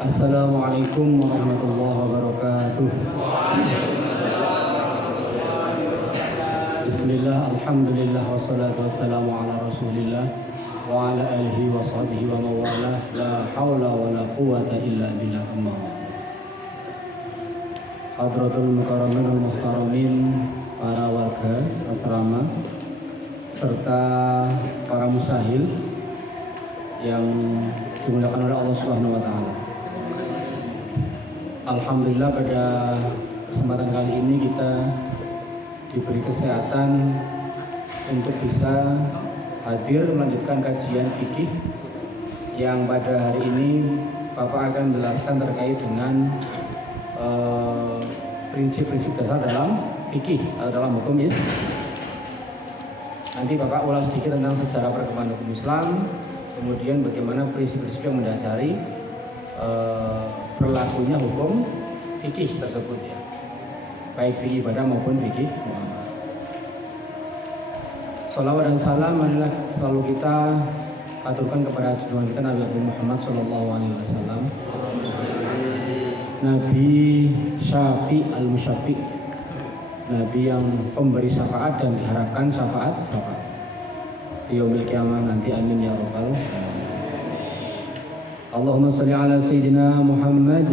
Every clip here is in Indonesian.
Assalamualaikum warahmatullahi wabarakatuh. Bismillah, alhamdulillah, wassalatu wassalamu ala rasulillah wa ala alihi wa sahbihi wa mawalah. La hawla wa la quwata illa billah. Amma hadratul mukarramin wal muhtaramin, para warga asrama serta para musahil yang dimuliakan oleh Allah Subhanahu wa taala. Alhamdulillah, pada kesempatan kali ini kita diberi kesehatan untuk bisa hadir melanjutkan kajian fikih yang pada hari ini Bapak akan menjelaskan terkait dengan prinsip-prinsip dasar dalam fikih atau dalam hukum Islam. Nanti Bapak ulas sedikit tentang sejarah perkembangan hukum Islam, kemudian bagaimana prinsip-prinsip yang mendasari berlakunya hukum fikih tersebut, ya, baik fikih ibadah maupun fikih muamalah. Salawat dan salam marilah selalu kita aturkan kepada junjungan kita Nabi Muhammad SAW, Nabi Syafi' al-Musyafi', Nabi yang pemberi syafaat dan diharapkan syafaat di yaumil qiyamah nanti. Amin ya rabbal alamin. Allahumma sholli ala sayyidina Muhammad.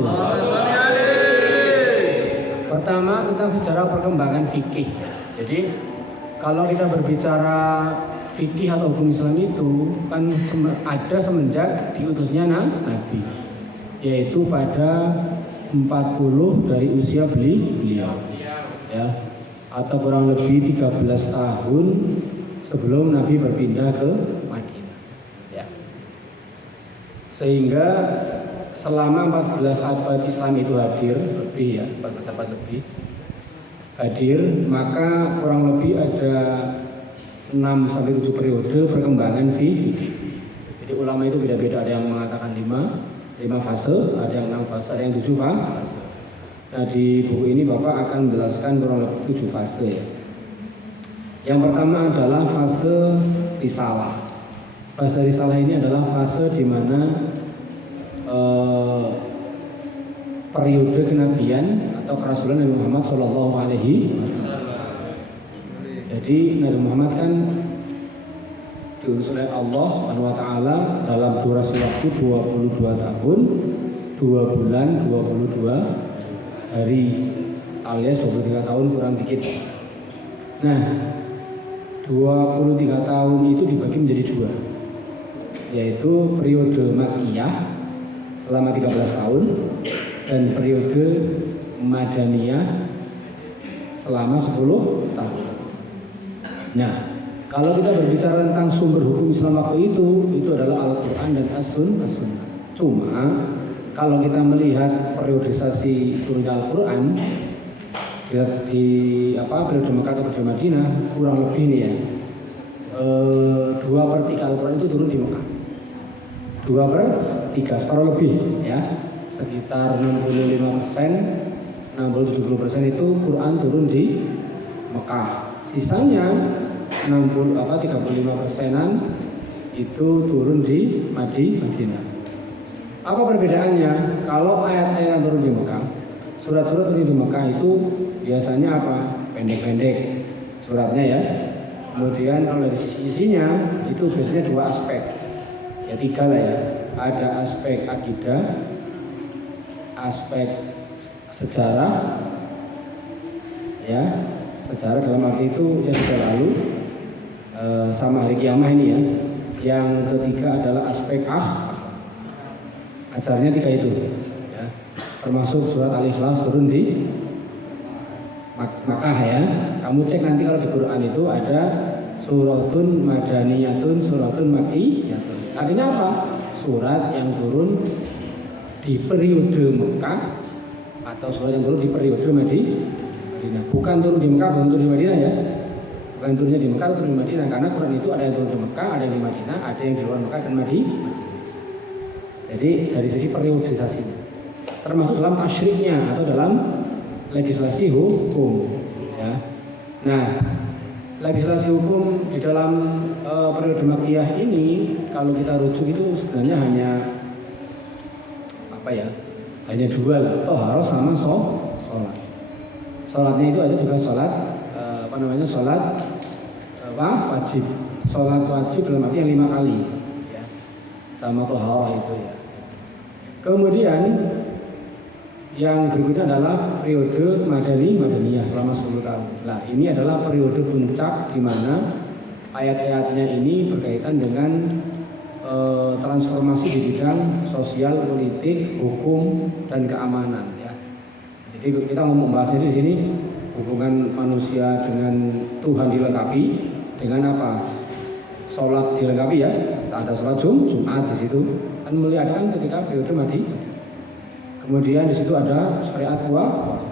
Pertama, tentang sejarah perkembangan fikih. Jadi kalau kita berbicara fikih atau hukum Islam itu kan ada semenjak diutusnya Nabi, yaitu pada 40 dari usia beliau, ya, atau kurang lebih 13 tahun sebelum Nabi berpindah ke Madinah, ya. Sehingga selama 14 abad Islam itu hadir, lebih ya, 14 abad lebih hadir, maka kurang lebih ada 6-7 periode perkembangan fikih. Jadi ulama itu beda-beda, ada yang mengatakan 5 fase, ada yang 6 fase, ada yang 7 fase. Nah, di buku ini Bapak akan menjelaskan kurang lebih 7 fase, ya. Yang pertama adalah fase risalah. Fase risalah ini adalah fase di mana periode kenabian atau kerasulan Nabi Muhammad SAW. Jadi Nabi Muhammad kan diutus oleh Allah Subhanahu wa taala dalam durasi waktu 22 tahun, 2 bulan, 22 hari, alias 23 tahun kurang dikit. Nah, 23 tahun itu dibagi menjadi 2, yaitu periode Makkiyah selama 13 tahun dan periode Madaniyah selama 10 tahun. Nah, kalau kita berbicara tentang sumber hukum Islam waktu itu adalah Al-Quran dan As-Sunnah. Cuma kalau kita melihat periodisasi turunnya Al-Quran di periode Mekah atau periode Madinah, kurang lebih ini ya, 2/3 Al-Quran itu turun di Mekah, 2/3, separuh lebih, ya, sekitar 65%, 60-70% itu Quran turun di Mekah. Sisanya 35%-an itu turun di Madinah. Apa perbedaannya? Kalau ayat-ayat yang turun di Mekah, surat-surat turun di Mekah itu biasanya apa? Pendek-pendek suratnya, ya. Kemudian kalau dari sisi isinya itu biasanya 2 aspek, ya 3 lah, ya. Ada aspek akidah, aspek sejarah, ya, sejarah dalam arti itu yang sudah lalu, sama hari kiamah ini, ya. Yang ketiga adalah aspek ajarnya 3 itu, ya. Termasuk surat Al-Ikhlas turun di Makkah, ya. Kamu cek nanti kalau di Quran itu ada suratun madaniyatun, suratun makkiyatun. Artinya apa? Surat yang turun di periode Mekah atau surat yang turun di periode Madinah. Bukan turun di Mekah, bukan turun di Madinah, ya. Bukan turunnya di Mekah, turun di Madinah. Karena Quran itu ada yang turun di Mekah, ada yang di Madinah, ada yang di luar Mekah dan Madinah. Jadi dari sisi periodisasinya, termasuk dalam tasyriknya atau dalam legislasi hukum, ya. Nah, legislasi hukum di dalam periode Makkiyah ini kalau kita rujuk itu sebenarnya hanya apa ya, hanya dua lah, toharoh sama sholat. Sholatnya itu ada juga sholat sholat wajib. Sholat wajib dalam arti yang 5 kali ya, sama toharoh itu ya. Kemudian yang berikutnya adalah periode Madaniyah selama 10 tahun. Nah, ini adalah periode puncak di mana ayat-ayatnya ini berkaitan dengan transformasi di bidang sosial, politik, hukum, dan keamanan ya. Jadi kita mau membahasnya di sini hubungan manusia dengan Tuhan dilengkapi dengan apa? Sholat dilengkapi ya. Ada sholat Jumat di situ. Kan melihatkan ketika periode Madinah. Kemudian di situ ada syariat puasa,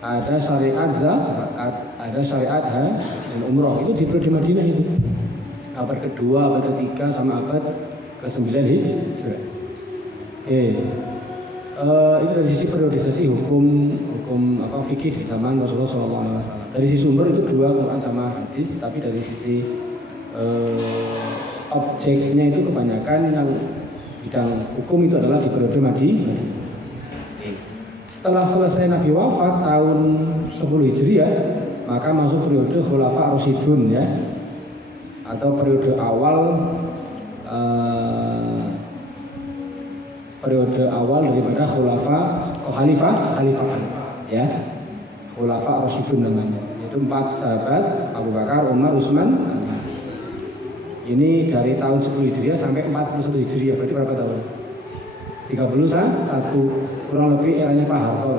ada syariat zakat, ada syariat haji dan umroh. Itu di periode Madinah itu. Abad kedua, abad ketiga, sama abad ke-9 Hijrah. Itu dari sisi periodisasi hukum fikih di zaman Rasulullah SAW. Dari sisi sumber itu 2 Quran sama hadis, tapi dari sisi objeknya itu kebanyakan yang bidang hukum itu adalah di periode Madinah. Setelah selesai Nabi wafat tahun 10 Hijriah, maka masuk periode Khulafa Rasyidun ya, atau periode awal daripada khalifah ya, Khulafa Rasyidun namanya. Itu 4 sahabat, Abu Bakar, Umar, Utsman. Ini dari tahun 10 Hijriah sampai 41 Hijriah, berarti berapa tahun? 31, kurang lebih eranya Pak Harto.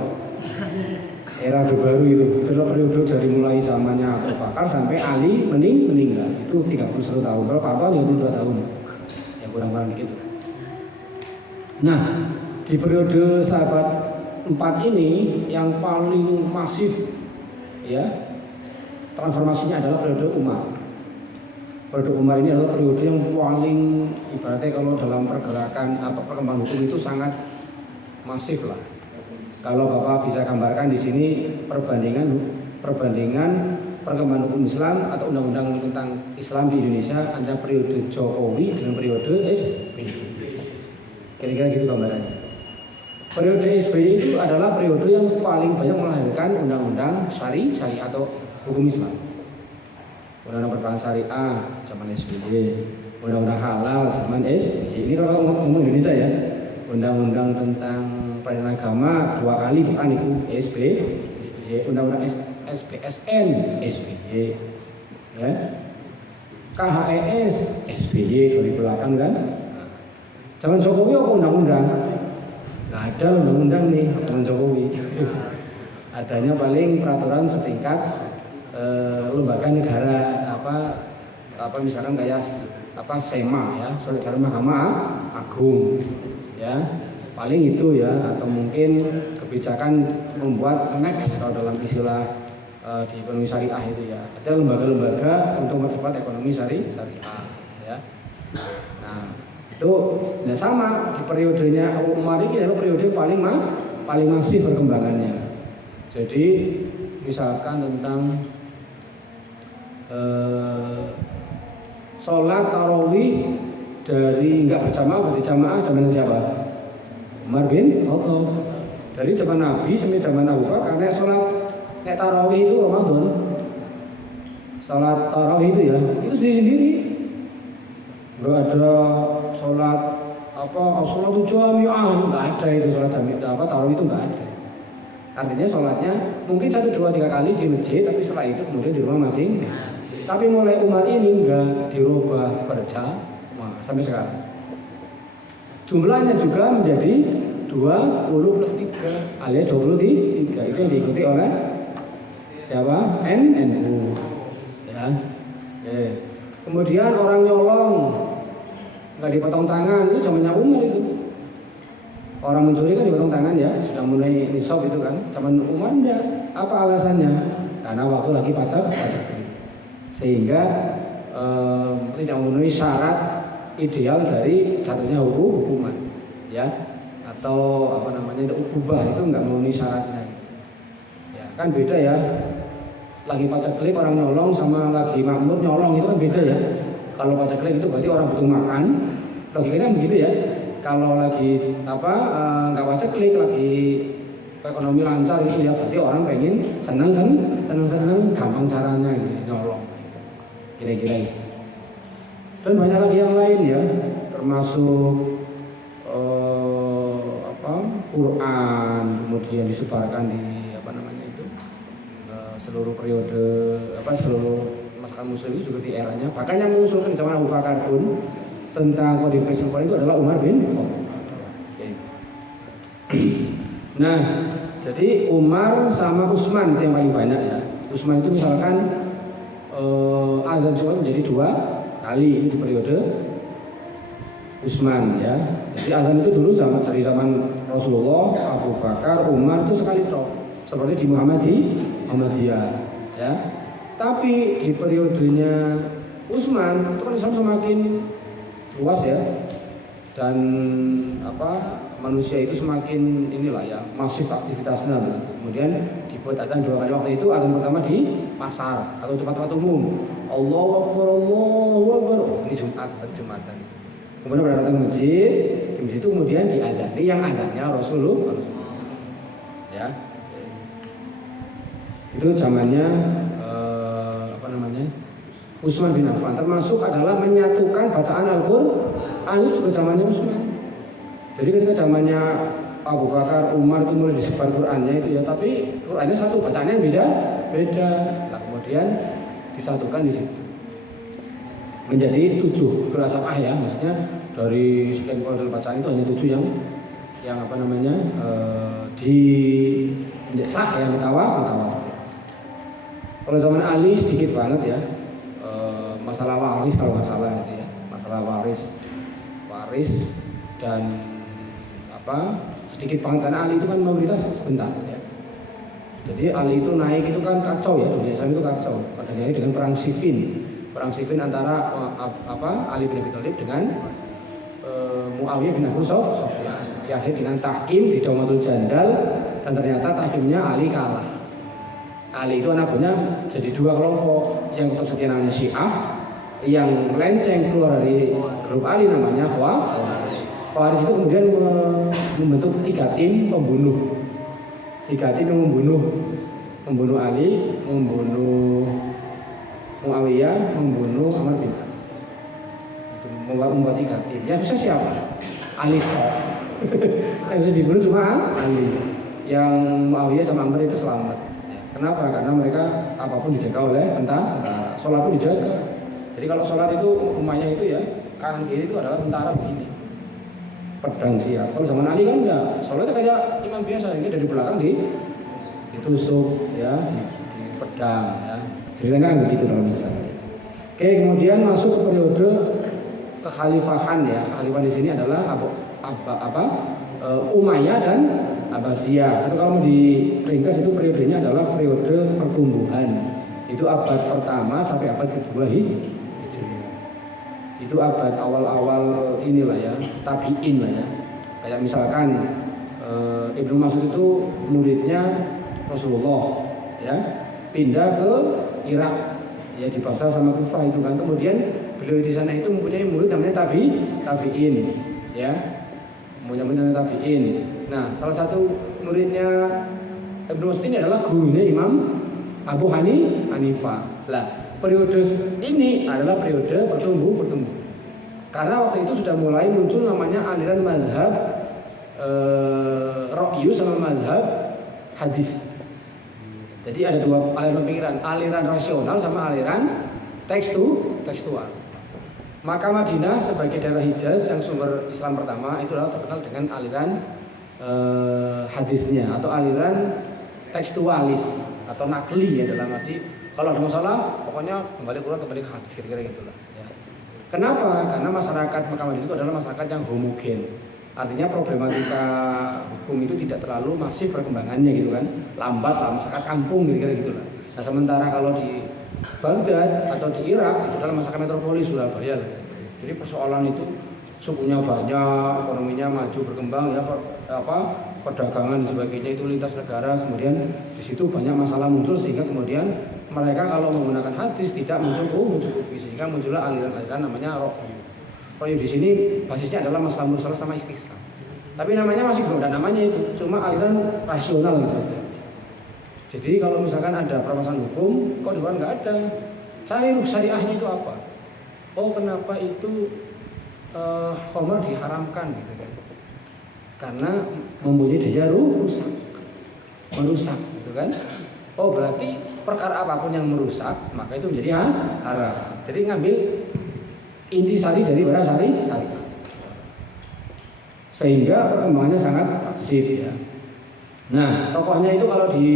Era baru itu adalah periode dari mulai zamannya Abu Bakar sampai Ali meninggal. Itu 31 tahun. Kalau Pak Harto 32 tahun. Ya kurang-kurang dikit. Nah, di periode sahabat 4 ini yang paling masif ya transformasinya adalah periode Umar. Periode Umar ini adalah periode yang paling ibaratnya kalau dalam pergerakan perkembangan hukum itu sangat masif lah. Kalau Bapak bisa gambarkan di sini perbandingan perkembangan hukum Islam atau undang-undang tentang Islam di Indonesia antara periode Jokowi dengan periode SBY. Kira-kira gitu gambarannya. Periode SBY itu adalah periode yang paling banyak melahirkan undang-undang syari atau hukum Islam. Undang-undang perbankan syariah zaman SBY, undang-undang halal zaman SBY. Ini kalau ngomong Indonesia ya, undang-undang tentang peradilan agama 2 kali bukan itu SBY, undang-undang SPSN SBY, ya, KHES SBY 2008 kan. Zaman Jokowi apa undang-undang? Nggak ada undang-undang nih zaman Jokowi. Adanya paling peraturan setingkat lembaga negara apa misalkan kayak SEMA ya, Surat Edaran Mahkamah Agung ya, paling itu ya, atau mungkin kebijakan membuat next kalau dalam istilah di ekonomi syariah itu ya, ada lembaga-lembaga untuk mempercepat ekonomi syariah ya. Nah itu ya sama di periodenya Umar ini adalah periode paling masif perkembangannya. Jadi misalkan tentang sholat tarawih dari nggak berjamaah zaman siapa? Umar bin Khattab. Dari zaman Nabi sampai zaman Abu Bakar, karena sholat tarawih itu Ramadan, sholat tarawih itu ya itu sendiri, nggak ada sholat sholat jamiah, nggak ada itu sholat jamiah tarawih itu nggak ada. Artinya sholatnya mungkin 1, 2, 3 kali di masjid, tapi setelah itu kemudian di rumah masing-masing. Tapi mulai Umar ini enggak dirubah berjamaah sampai sekarang. Jumlahnya juga menjadi 20 plus 3 alias 23. Itu yang diikuti oleh siapa? NU. Ya. Kemudian orang nyolong nggak dipotong tangan, itu zamannya Umar itu. Orang mencuri kan dipotong tangan ya, sudah mulai nisab itu kan. Zaman Umar enggak. Apa alasannya? Karena waktu lagi pajak sehingga tidak memenuhi syarat ideal dari jatuhnya hukuman ya, atau itu ubah itu nggak memenuhi syaratnya ya, kan beda ya, lagi paceklik orang nyolong sama lagi makmur nyolong itu kan beda ya. Kalau paceklik itu berarti orang butuh makan, logikanya begitu ya, kalau lagi nggak paceklik, lagi ekonomi lancar itu ya berarti orang pengen seneng gampang caranya gitu, nyolong kira-kira gitu. Dan banyak lagi yang lain ya, termasuk Quran kemudian disebarkan di seluruh periode seluruh masyarakat muslim itu juga di eranya. Bahkan yang mengusulkan di zaman Abu Bakar pun tentang kodifikasi Quran itu adalah Umar bin Khattab. Nah, jadi Umar sama Utsman itu yang paling banyak ya. Utsman itu misalkan azan Jumat menjadi 2 kali itu di periode Utsman ya. Jadi azan itu dulu dari zaman Rasulullah, Abu Bakar, Umar itu sekali toh. Seperti di Muhammadiyah ya. Tapi di periodenya Utsman itu kan Islam semakin luas ya. Dan manusia itu semakin masif aktivitasnya. Kemudian dibuat azan 2 kali. Waktu itu azan pertama di pasar atau tempat-tempat umum. Allahu Akbar, Allahu Akbar. Ini Jumatan. Kemudian pada datang ke masjid, di masjid itu kemudian diadzani yang adanya Rasulullah. Ya. Itu zamannya Utsman bin Affan, termasuk adalah menyatukan bacaan Al-Qur'an itu juga zamannya Utsman. Jadi ketika zamannya Abu Bakar, Umar itu mulai disebar Qur'annya itu ya, tapi Qur'annya satu, bacaannya beda. Nah, kemudian disatukan di situ. Menjadi 7 qiraah ya, maksudnya dari sekian model bacaan itu hanya 7 yang di sah ya, mutawat. Kalau zaman Ali sedikit banget ya, masalah waris kalau nggak salah itu ya, masalah waris dan sedikit banget karena Ali itu kan mayoritas sebentar ya. Jadi Ali itu naik itu kan kacau ya, dunia Islam itu kacau. Padahal dengan perang Siffin antara Ali bin Abi Thalib dengan Muawiyah bin Abu Sufyan. Diakhiri dengan tahkim di Daumatul Jandal dan ternyata tahkimnya Ali kalah. Ali itu anak buahnya jadi 2 kelompok, yang tetap setia namanya Syiah, yang melenceng keluar dari grup Ali namanya Khawarij itu kemudian membentuk 3 tim pembunuh. 3 tim yang membunuh Ali, membunuh Muawiyah, membunuh Amr bin As. Itu membuat 3 tim. Yang bisa siapa? Ali. Yang bisa dibunuh cuma Ali. Yang Muawiyah sama Amr itu selamat. Kenapa? Karena mereka apapun dijaga oleh tentara. Sholat pun dijaga. Jadi kalau sholat itu umpamanya itu ya, kanan kiri itu adalah tentara begini. Pedang siap. Kalau zaman Ali kan enggak, sholatnya kayak imam biasa, ini dari belakang ditusuk ya, di pedang ya. Ceritanya kan begitu dalam sejarah. Oke, kemudian masuk ke periode kekhalifahan ya. Kekhalifahan di sini adalah Umayyah dan Abbasiyah. Itu kalau diringkas itu periodenya adalah periode pertumbuhan. Itu abad pertama sampai abad kedua Hijriah. Itu abad awal-awal inilah ya, tabi'in lah ya. Kayak misalkan Ibnu Mas'ud itu muridnya Rasulullah ya, pindah ke Irak ya, di Basra sama Kufah itu kan. Kemudian beliau di sana itu mempunyai murid namanya tabi'in ya. Murid tabi'in. Nah, salah satu muridnya Ibnu Mas'ud ini adalah gurunya Imam Abu Hanifah. Lah, periode ini adalah periode bertumbuh. Karena waktu itu sudah mulai muncul namanya aliran mazhab Ra'yu sama mazhab hadis. Jadi ada 2 aliran pemikiran, aliran rasional sama aliran tekstual. Maka Madinah sebagai daerah Hijaz yang sumber Islam pertama itu adalah terkenal dengan aliran hadisnya atau aliran tekstualis atau nakli ya, dalam arti kalau ada masalah pokoknya kembali ke hadis, kira-kira gitulah ya. Kenapa? Karena masyarakat Mekah Madinah itu adalah masyarakat yang homogen. Artinya problematika hukum itu tidak terlalu masif perkembangannya gitu kan, lambat lah, masyarakat kampung kira-kira gitulah. Nah sementara kalau di Baghdad atau di Irak itu adalah masyarakat metropolis, Surabaya lah. Jadi persoalan itu sukunya banyak, ekonominya maju berkembang ya, perdagangan dan sebagainya itu lintas negara. Kemudian di situ banyak masalah muncul sehingga kemudian mereka kalau menggunakan hadis tidak mencukupi, sehingga muncullah aliran-aliran namanya Ra'yu. Kalau di sini basisnya adalah masalah mursalah sama istisna. Tapi namanya masih belum ada namanya itu, cuma aliran rasional gitu aja. Jadi kalau misalkan ada permasalahan hukum, kok di luar nggak ada, cari syariahnya itu apa? Oh kenapa itu khamar diharamkan gitu kan? Karena mempunyai daya merusak gitu kan? Oh berarti perkara apapun yang merusak maka itu menjadi haram. Jadi ngambil intisari dari syariat. Sehingga perkembangannya sangat masif ya. Nah tokohnya itu kalau di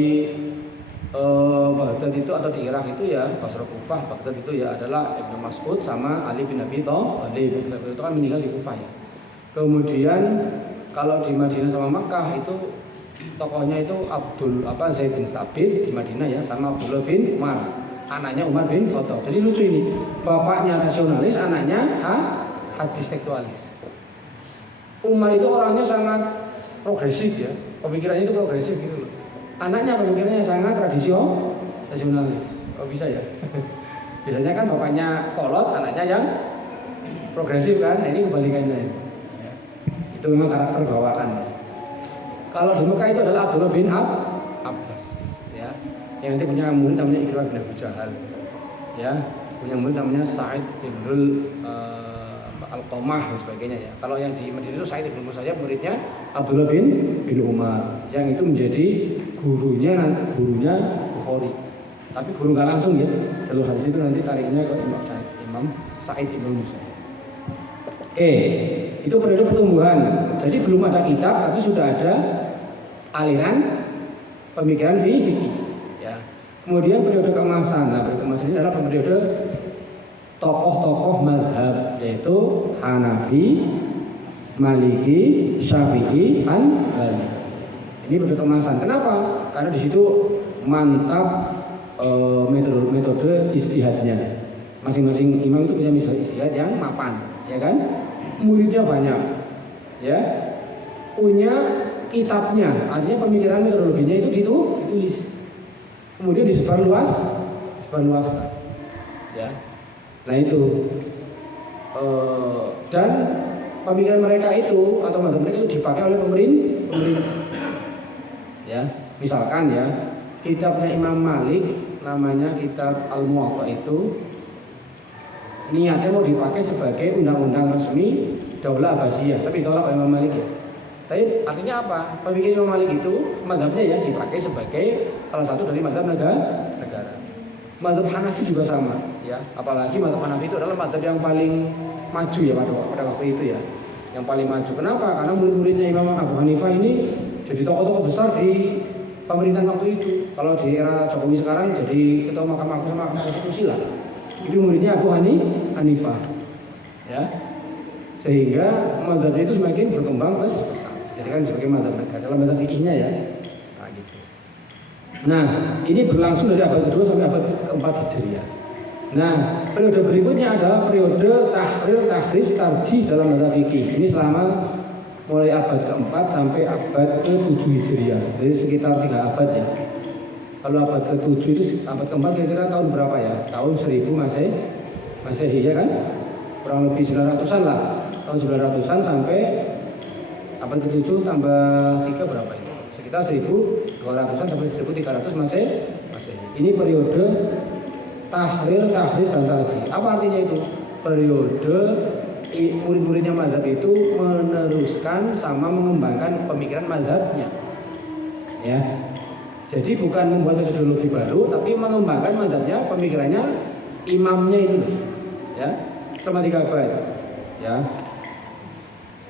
Baghdad itu atau di Irak itu ya Basra Kufah, Baghdad itu ya adalah Ibnu Mas'ud sama Ali bin Abi Thalib. Ibnu Abi itu kan meninggal di Kufah ya. Kemudian kalau di Madinah sama Makkah itu tokohnya itu Zaid bin Sabit di Madinah ya sama Abdullah bin Umar, anaknya Umar bin Khattab. Jadi lucu ini, bapaknya rasionalis, anaknya hadis tekstualis. Umar itu orangnya sangat progresif ya, pemikirannya itu progresif gitu loh. Anaknya pemikirannya sangat rasionalis. Kok bisa ya? Biasanya kan bapaknya kolot, anaknya yang progresif kan. Nah, ini kebalikannya. Ya. Itu memang karakter bawaan. Kalau di Mekah itu adalah Abdullah bin Abbas, ya, yang nanti punya murid namanya Ikrimah bin Abu Jahal, ya, punya murid namanya Sa'id bin Al-Qamah dan sebagainya ya. Kalau yang di Madinah itu Sa'id bin Musayyab, muridnya Abdullah bin Umar, yang itu menjadi gurunya Bukhari. Tapi guru nggak langsung ya, jalur hadis itu nanti tariknya ke Imam Sa'id bin Musayyab. Oke, itu periode pertumbuhan. Jadi belum ada kitab, tapi sudah ada aliran pemikiran fikih. Ya. Kemudian periode keemasan. Nah, periode keemasan ini adalah periode tokoh-tokoh mazhab, yaitu Hanafi, Maliki, Syafi'i, Hanbali. Ini periode keemasan. Kenapa? Karena di situ mantap metode ijtihadnya. Masing-masing imam itu punya metode ijtihad yang mapan, ya kan? Muridnya banyak, ya, punya kitabnya, artinya pemikiran metodologinya itu ditulis, kemudian disebarluaskan, ya. Nah itu, dan pemikiran mereka itu atau mazhab mereka itu dipakai oleh pemerintah, ya. Misalkan ya, kitabnya Imam Malik namanya kitab Al-Muwatta itu niatnya mau dipakai sebagai undang-undang resmi Daulah Abbasiyah, tapi ditolak oleh Imam Malik ya. Tapi artinya apa? Pemikiran Imam Malik itu mazhabnya ya dipakai sebagai salah satu dari mazhab negara. Mazhab Hanafi juga sama, ya. Apalagi mazhab Hanafi itu adalah mazhab yang paling maju ya pada waktu itu ya, yang paling maju. Kenapa? Karena murid-muridnya Imam Abu Hanifah ini jadi tokoh-tokoh besar di pemerintahan waktu itu. Kalau di era Jokowi sekarang jadi ketua Mahkamah Agung sama Mahkamah Konstitusi lah. Itu muridnya Abu Hanifah, ya, sehingga mazhab itu semakin berkembang besar, jadikan sebagai mazhab negara dalam mazhab fikihnya ya. Nah, gitu. Nah, ini berlangsung dari abad kedua sampai abad keempat Hijriah. Nah, periode berikutnya adalah periode tahrir, tahris, tarjih dalam mazhab fikih. Ini selama mulai abad keempat sampai abad ke-7 Hijriah, jadi sekitar 3 abad ya. Kalau abad ke-7 itu abad keempat kira-kira tahun berapa ya? Tahun 1000 Masehi ya kan? Kurang lebih 900-an lah. Tahun 900-an sampai abad ke-7 tambah 3 berapa itu? Sekitar 1200-an sampai 1300 Masehi. Ini periode tahrir, tahris dan tarjih. Apa artinya itu? Periode murid-muridnya mazhab itu meneruskan sama mengembangkan pemikiran mazhabnya. Ya. Jadi bukan membuat metodologi baru, tapi mengembangkan mazhabnya, pemikirannya, imamnya itu, ya, selama 3 abad, ya.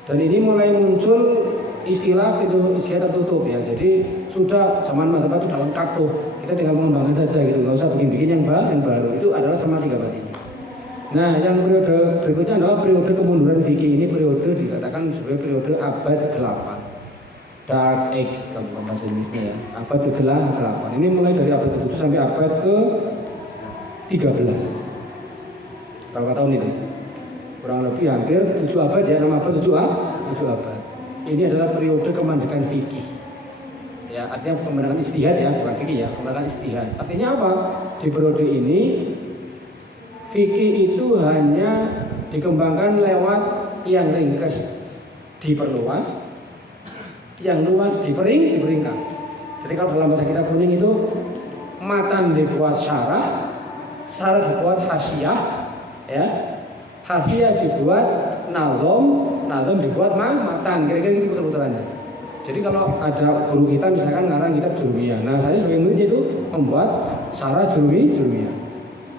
Dan ini mulai muncul istilah pintu ijtihad tertutup, ya. Jadi sudah zaman mazhab itu udah lengkap tuh, kita tinggal mengembangkan saja gitu, nggak usah bikin-bikin yang baru. Itu adalah selama 3 abad ini. Nah, yang periode berikutnya adalah periode kemunduran fikih. Ini periode dikatakan sebagai periode abad ke-8. Dark Age kalau bahasa Inggrisnya ya, abad ke-8. Ini mulai dari abad ke-7 sampai abad ke-13. Berapa tahun ini? Kurang lebih hampir 7 abad ya, 6 abad, 7 abad. Ini adalah periode kemandekan fikih. Ya, artinya kemandekan ijtihad ya, bukan fikih ya, kemandekan ijtihad. Artinya apa? Di periode ini fikih itu hanya Dikembangkan lewat yang ringkes diperluas, yang luas diperingkas. Jadi kalau dalam bahasa kita kuning itu matan dibuat syarah, syarah dibuat hasyiah, ya. Hasyiah dibuat nazom, nazom dibuat matan. Kira-kira gitu putar-putarannya. Jadi kalau ada guru kita misalkan ngarang kitab jurumiyah, nah saya sebagai murid itu membuat syarah jurumiyah.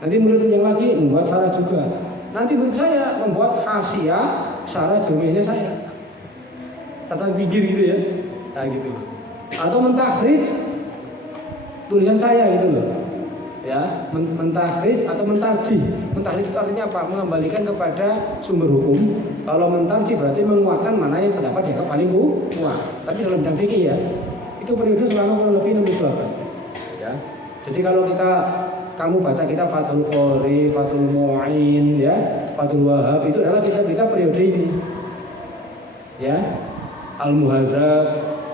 Nanti murid yang lagi membuat syarah juga. Nanti murid saya membuat hasyiah, syarah jurumiyahnya saya. Catatan pinggir gitu ya, nah gitu. Atau mentakhrij tulisan saya gitu loh, ya, mentakhrij atau mentarjih. Mentakhrij itu artinya apa? Mengembalikan kepada sumber hukum. Kalau mentarjih berarti menguatkan mana yang pendapat dianggap paling kuat. Tapi dalam bidang fikih ya, itu periode selama kurang lebih 6 abad. Ya, jadi kalau kamu baca kitab Fathul Qori, Fathul Mu'in, ya, Fathul Wahab, itu adalah kita periode ini, ya. Al-Muhadzab,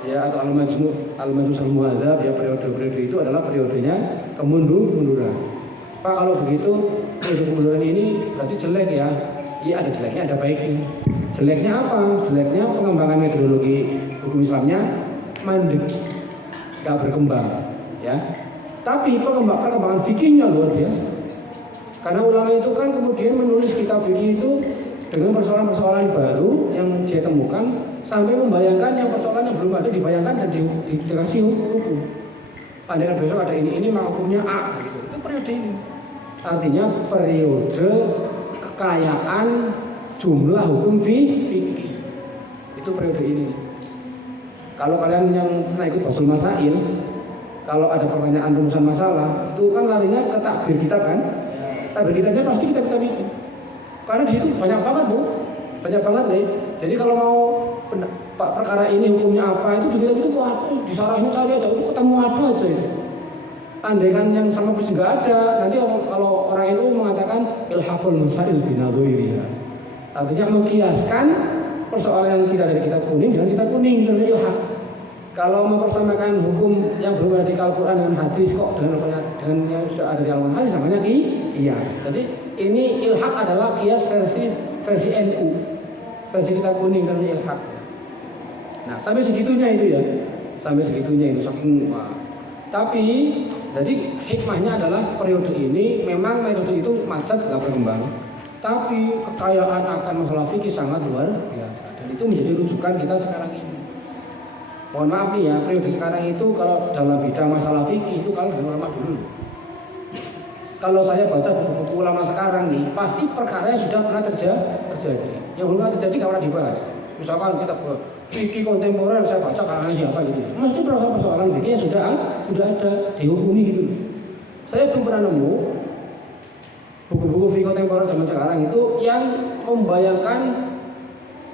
ya, atau Al-Majmu' Al-Muhadzab, ya, periode itu adalah periodenya kemunduran. Pak, kalau begitu periode kemunduran ini berarti jelek ya? Iya, ada jeleknya, ada baiknya. Jeleknya apa? Jeleknya pengembangan metodologi hukum Islamnya mandek, nggak berkembang, ya. Tapi perkembangan fikihnya luar biasa. Karena ulama itu kan kemudian menulis kitab fikih itu dengan persoalan-persoalan baru yang dia temukan, sampai membayangkan yang persoalan yang belum ada dibayangkan dan dikasih hukum. Andai besok ada ini maka hukumnya A, gitu. Itu periode ini. Artinya periode kekayaan jumlah hukum fikih. Itu periode ini. Kalau kalian yang pernah ikut Basul Masail, kalau ada pertanyaan rumusan masalah, itu kan larinya ke takbir kitab kan? Takbir kitabnya pasti kitab-kitab itu. Karena di situ banyak banget Bu, banyak banget deh. Jadi kalau mau perkara ini hukumnya apa itu juga itu wah disarahin cari aja, itu ketemu apa aja itu. Andai kan yang sama persis nggak ada, nanti kalau orang itu mengatakan ilhaqul masail binadhiriha. Artinya mengkiaskan persoalan yang tidak ada di kitab kuning dengan kitab kuning, itu ilhaq. Kalau mempersamakan hukum yang belum ada di Al-Quran dengan hadis kok dengan yang sudah ada di Al-Quran hadis namanya qiyas. Jadi ini ilhaq adalah qiyas versi NU, versi kitab kuning dan ilhaq. Nah sampai segitunya itu ya, sampai segitunya itu saking. Tapi jadi hikmahnya adalah periode ini memang metode itu macet nggak berkembang, tapi kekayaan akan masalah fikih sangat luar biasa dan itu menjadi rujukan kita sekarang ini. Mohon maaf nih ya, periode sekarang itu kalau dalam bidang masalah fikih itu kalau dengan ulama dulu. Kalau saya baca buku-buku ulama sekarang nih, pasti perkara yang sudah pernah terjadi. Yang belum pernah terjadi nggak pernah dibahas. Misalkan kita buat fikih kontemporer, saya baca karangan siapa gitu. Mesti persoalan fikih yang sudah ada dihukumi gitu. Saya belum pernah nemu buku-buku fikih kontemporer zaman sekarang itu yang membayangkan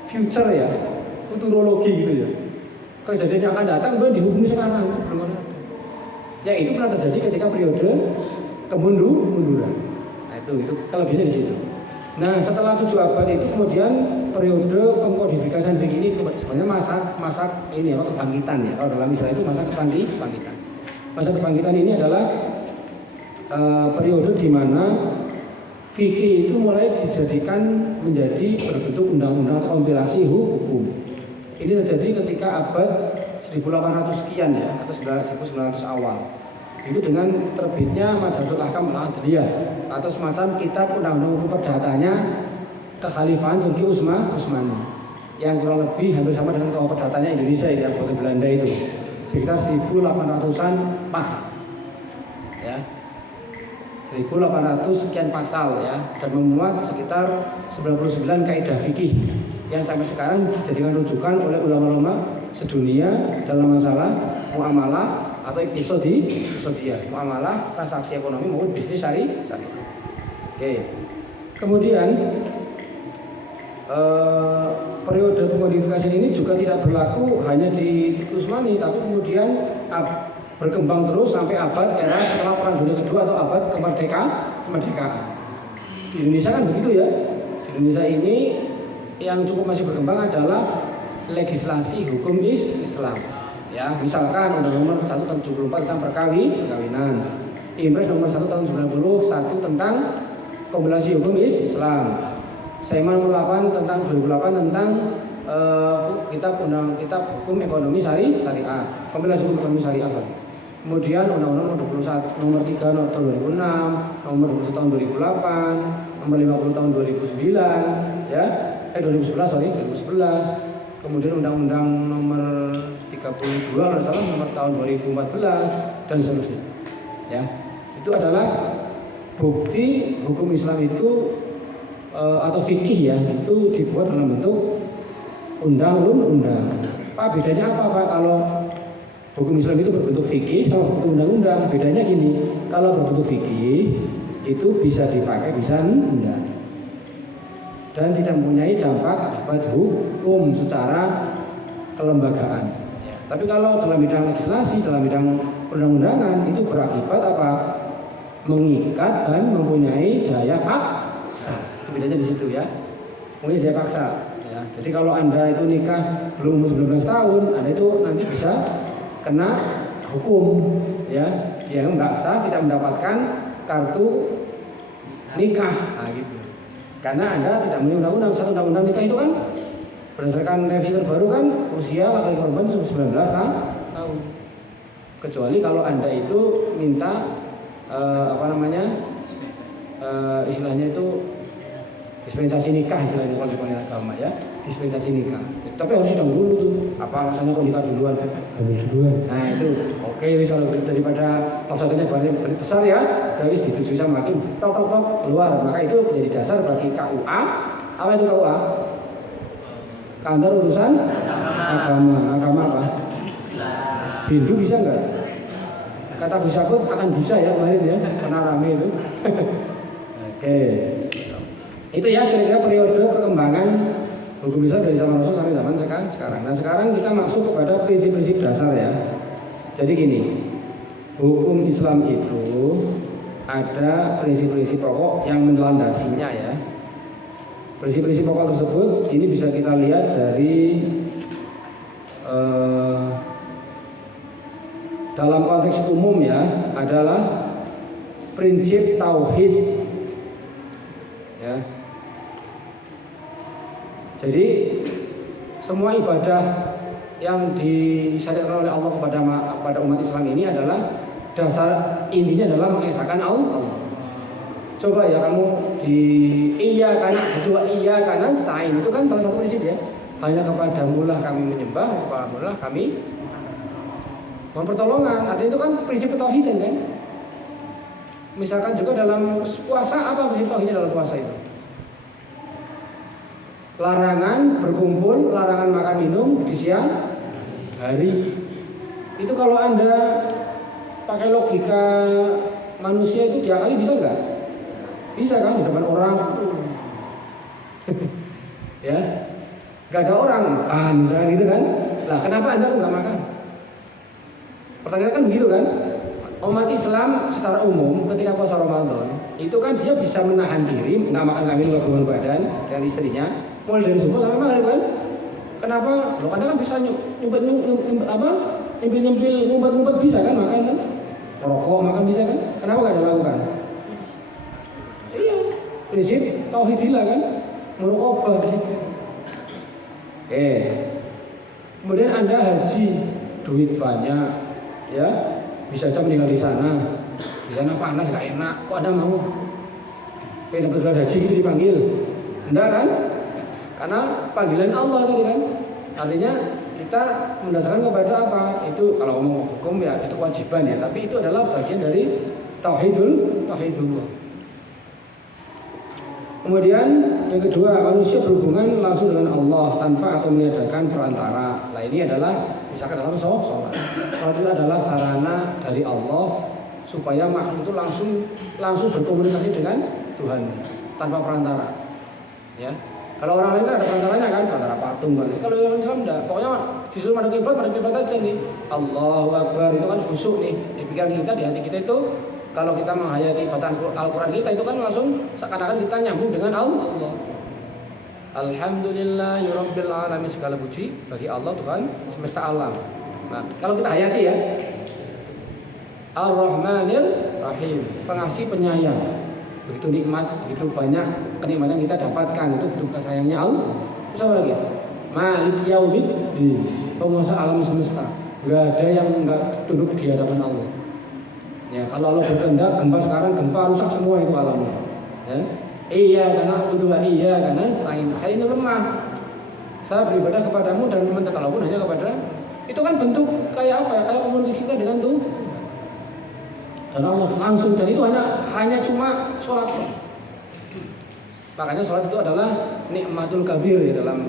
future ya, futurologi gitu ya. Kejadian yang akan datang belum dihukumi sekarang itu belum ada. Yang itu pernah terjadi ketika periode kemunduran. Nah itu kelebihannya di situ. Nah setelah 7 abad itu kemudian periode pengkodifikasian fikih ini sebenarnya masa ini apa kebangkitan ya. Kalau dalam istilah itu masa kebangkitan. Masa kebangkitan ini adalah periode di mana fikih itu mulai dijadikan menjadi berbentuk undang-undang atau kompilasi hukum. Ini terjadi ketika abad 1800 sekian ya, atau 1900 awal. Itu dengan terbitnya Majmu'ul Ahkam Al-Adliyah atau semacam kitab undang-undang hukum perdatanya kekhalifahan Turki Utsmani yang kurang lebih hampir sama dengan kalau perdatanya Indonesia ya, buatan Belanda itu sekitar 1800-an pasal ya, 1800 sekian pasal ya, dan memuat sekitar 99 kaidah fikih yang sampai sekarang dijadikan rujukan oleh ulama-ulama sedunia dalam masalah muamalah atau iqtisadiyah, muamalah transaksi ekonomi maupun bisnis syari. Oke. Kemudian periode pemodifikasi ini juga tidak berlaku hanya di Utsmani, tapi kemudian berkembang terus sampai abad era setelah Perang Dunia Kedua atau abad kemerdekaan. Di Indonesia kan begitu ya. Di Indonesia ini yang cukup masih berkembang adalah legislasi hukum Islam. Ya, misalkan Undang-Undang Nomor 1 Tahun 74 tentang perkawinan, Impres Nomor 1 Tahun 91 tentang kompilasi hukum Islam, SEMA nomor 8 tentang 2008 tentang kitab hukum ekonomi syariah, kompilasi hukum ekonomi syariah. Kemudian Undang-Undang nomor 21 nomor 3 tahun 2006, nomor 21 tahun 2008, nomor 50 tahun 2009, ya. 2011. Kemudian Undang-Undang nomor 32 kalau salah nomor tahun 2014 dan seterusnya. Ya. Itu adalah bukti hukum Islam itu atau fikih ya, itu dibuat dalam bentuk undang-undang. Pak, bedanya apa Pak kalau hukum Islam itu berbentuk fikih sama berbentuk undang-undang? Bedanya gini, kalau berbentuk fikih itu bisa dipakai, bisa enggak, dan tidak mempunyai dampak akibat hukum secara kelembagaan. Tapi kalau dalam bidang legislasi, dalam bidang perundang-undangan itu berakibat apa? Mengikat dan mempunyai daya paksa. Itu bedanya di situ ya. Mempunyai daya paksa. Ya. Jadi kalau Anda itu nikah belum umur 19 tahun, Anda itu nanti bisa kena hukum. Ya, dia nggak sah, tidak mendapatkan kartu nikah. Nah, gitu. Karena Anda tidak memenuhi undang-undang. Satu undang-undang nikah itu kan berdasarkan revisi terbaru kan usia laki korban 19 tahun. Kecuali kalau Anda itu minta istilahnya itu dispensasi nikah, istilahnya kalau di agama ya, dispensasi nikah. Tapi harus sidang dulu tuh. Apa alasannya kok nikah duluan? Nah itu oke, kalau daripada maksudnya banyak besar ya, dari disetujui sama hakim, tok keluar. Maka itu menjadi dasar bagi KUA. Apa itu KUA? Kantor urusan agama apa? Hindu bisa nggak? Kata Gus Yakut akan bisa ya kemarin ya, pernah rame itu. Oke. Itu ya kira-kira periode perkembangan hukum Islam dari zaman Rasul sampai zaman sekarang. Nah sekarang kita masuk kepada prinsip-prinsip dasar ya. Jadi gini, hukum Islam itu ada prinsip-prinsip pokok yang melandasinya ya. Prinsip-prinsip pokok tersebut ini bisa kita lihat dari dalam konteks umum ya, adalah prinsip tauhid ya. Jadi semua ibadah yang disyariatkan oleh Allah kepada umat Islam ini adalah dasar intinya adalah mengesahkan Allah. Coba ya kamu di iya karena stain itu kan salah satu prinsip ya. Hanya kepadamulah kami menyembah, kepadamulah kami mohon pertolongan. Artinya itu kan prinsip ketauhidan kan. Misalkan juga dalam puasa, apa prinsip tauhidnya dalam puasa itu? Larangan berkumpul, larangan makan minum di siang hari. Itu kalau Anda pakai logika manusia itu diakali bisa nggak? Bisa kan, di depan orang ya, nggak ada orang makan misalnya gitu kan. Lah kenapa Anda nggak makan? Pertanyaan kan begitu kan. Umat Islam secara umum ketika puasa Ramadan itu kan dia bisa menahan diri nggak makan nggak minum, nggak hubungan badan dengan istrinya mulai dari subuh sampai maghrib kan. Kenapa? Lo kadang kan bisa nyumpet nyempil ngumpet bisa kan makan kan. Rokok makan bisa kan. Kenapa nggak dilakukan? Iya, prinsip tauhidillah kan. Merokok di situ. Oke. Kemudian Anda haji, duit banyak ya, bisa aja meninggal di sana panas gak enak, kok Anda mau? Pengen dapat gelar haji gitu dipanggil, enggak kan? Karena panggilan Allah tadi kan. Artinya kita mendasarkan kepada apa? Itu kalau ngomong hukum ya itu kewajiban ya, tapi itu adalah bagian dari tauhidullah. Kemudian yang kedua, manusia berhubungan langsung dengan Allah tanpa atau meniadakan perantara. Nah ini adalah misalkan dalam sholat itu adalah sarana dari Allah supaya makhluk itu langsung berkomunikasi dengan Tuhan tanpa perantara. Ya, kalau orang lain kan ada perantaranya kan, perantara patung kan. Kalau orang Islam enggak, pokoknya disuruh pada kiblat aja nih. Allahu Akbar itu kan khusyuk nih di pikiran kita, di hati kita itu. Kalau kita menghayati bacaan Al-Quran kita itu kan langsung seakan-akan kita nyambung dengan Allah. Alhamdulillahirabbil alamin, segala puji bagi Allah Tuhan semesta alam. Nah, kalau kita hayati ya, Ar-Rahmanir Rahim, pengasih penyayang. begitu nikmat, begitu banyak kenikmatan yang kita dapatkan, itu bentuk kasih sayangnya Allah. Terus apa lagi? Malik yaumiddin, penguasa alam semesta. Gak ada yang nggak tunduk di hadapan Allah. Ya, kalau Allah berkehendak, gempa sekarang gempa rusak semua itu alamnya. Ya. Iya karena butuh iya karena saya ini lemah. Saya beribadah kepadamu dan meminta kalaupun hanya kepada itu kan bentuk kayak apa ya? Kayak komunikasi kita dengan Tuhan. Dan Allah langsung, dan itu hanya cuma sholat. Makanya sholat itu adalah nikmatul kabir ya, dalam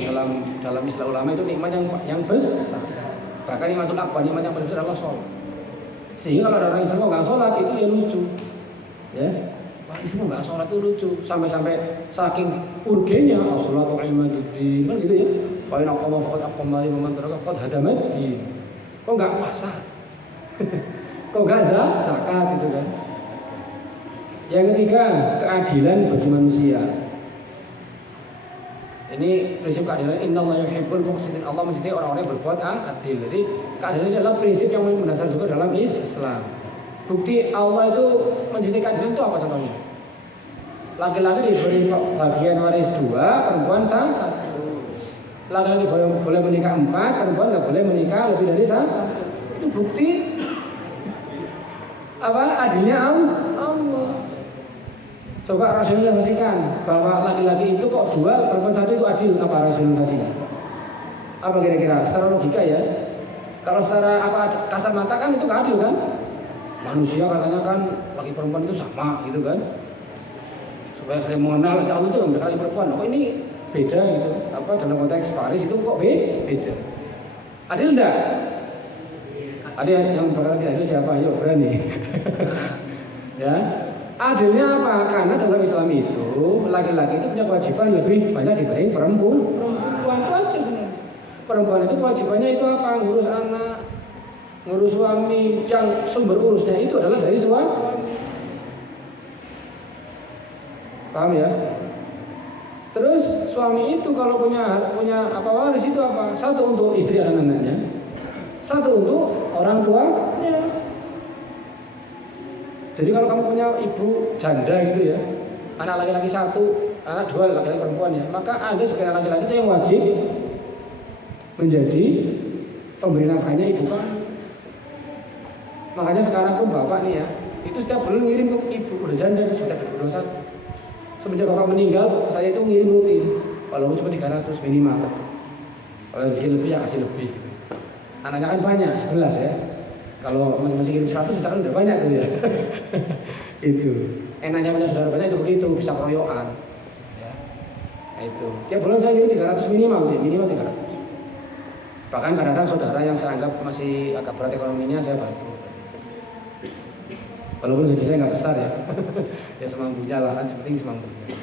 istilah ulama itu nikmat yang besar. Bahkan nikmatul akbar, nikmat yang besar adalah sholat. Sehingga kalau ada orang Islam nggak sholat itu ya lucu, ya. Orang Islam nggak sholat itu lucu, sampai saking urgennya sholat wa imaduddin, kan gitu ya. Fa'in aqama faqad aqama liman taraka faqad hadamaddin. Kok nggak puasa? Kok nggak zakat gitu kan? Yang ketiga, keadilan bagi manusia. Ini prinsip keadilan. Innallaha yuhibbul muqsitin. Allah mencintai orang-orang yang berbuat adil. Jadi keadilan ini adalah prinsip yang mendasar juga dalam Islam. Bukti Allah itu mencintai keadilan itu apa contohnya? Laki-laki diberi bagian waris 2, perempuan 1. Laki-laki boleh menikah 4, perempuan nggak boleh menikah lebih dari 1. Itu bukti apa? Adilnya Allah. Coba rasionalisasikan bahwa laki-laki itu kok 2, perempuan 1 itu adil. Apa rasionalisasinya? Apa kira-kira? Secara logika ya. Kalau secara apa kasat mata kan itu adil kan? Manusia katanya kan laki perempuan itu sama gitu kan? Supaya saling mengenal, Allah itu nggak laki perempuan. Oh ini beda gitu. Apa dalam konteks Paris itu kok beda? Adil enggak? Ada yang berkata tidak adil siapa? Ayo berani. Ya. Adilnya apa? Karena dalam Islam itu laki-laki itu punya kewajiban lebih banyak dibanding perempuan. Perempuan itu aja benar. Perempuan itu kewajibannya itu apa? Ngurus anak, ngurus suami. Yang sumber urusnya itu adalah dari suami. Paham ya? Terus suami itu kalau punya apa waris itu apa? 1 untuk istri dan anaknya, 1 untuk orang tuanya. Jadi kalau kamu punya ibu janda gitu ya, anak laki-laki 1, anak 2 laki-laki perempuan ya, maka Anda sebagai laki-laki itu yang wajib menjadi pemberi nafkahnya ibu kamu. Makanya sekarang pun bapak nih ya, itu setiap bulan ngirim ke ibu, udah janda sudah 21. Semenjak bapak meninggal, saya itu ngirim rutin, walaupun cuma 300 minimal. Kalau rezeki lebih ya kasih lebih. Gitu. Anaknya kan banyak, 11 ya. Kalau masih kirim 100, sejak udah banyak tuh ya. Itu. Enaknya punya saudara banyak itu begitu, bisa keroyokan. Ya. Nah, itu. Tiap bulan saya kirim 300 minimal 300. Bahkan kadang-kadang saudara yang saya anggap masih agak berat ekonominya saya bantu. Walaupun gaji saya nggak besar ya. Ya semampunya lah kan, seperti semampunya.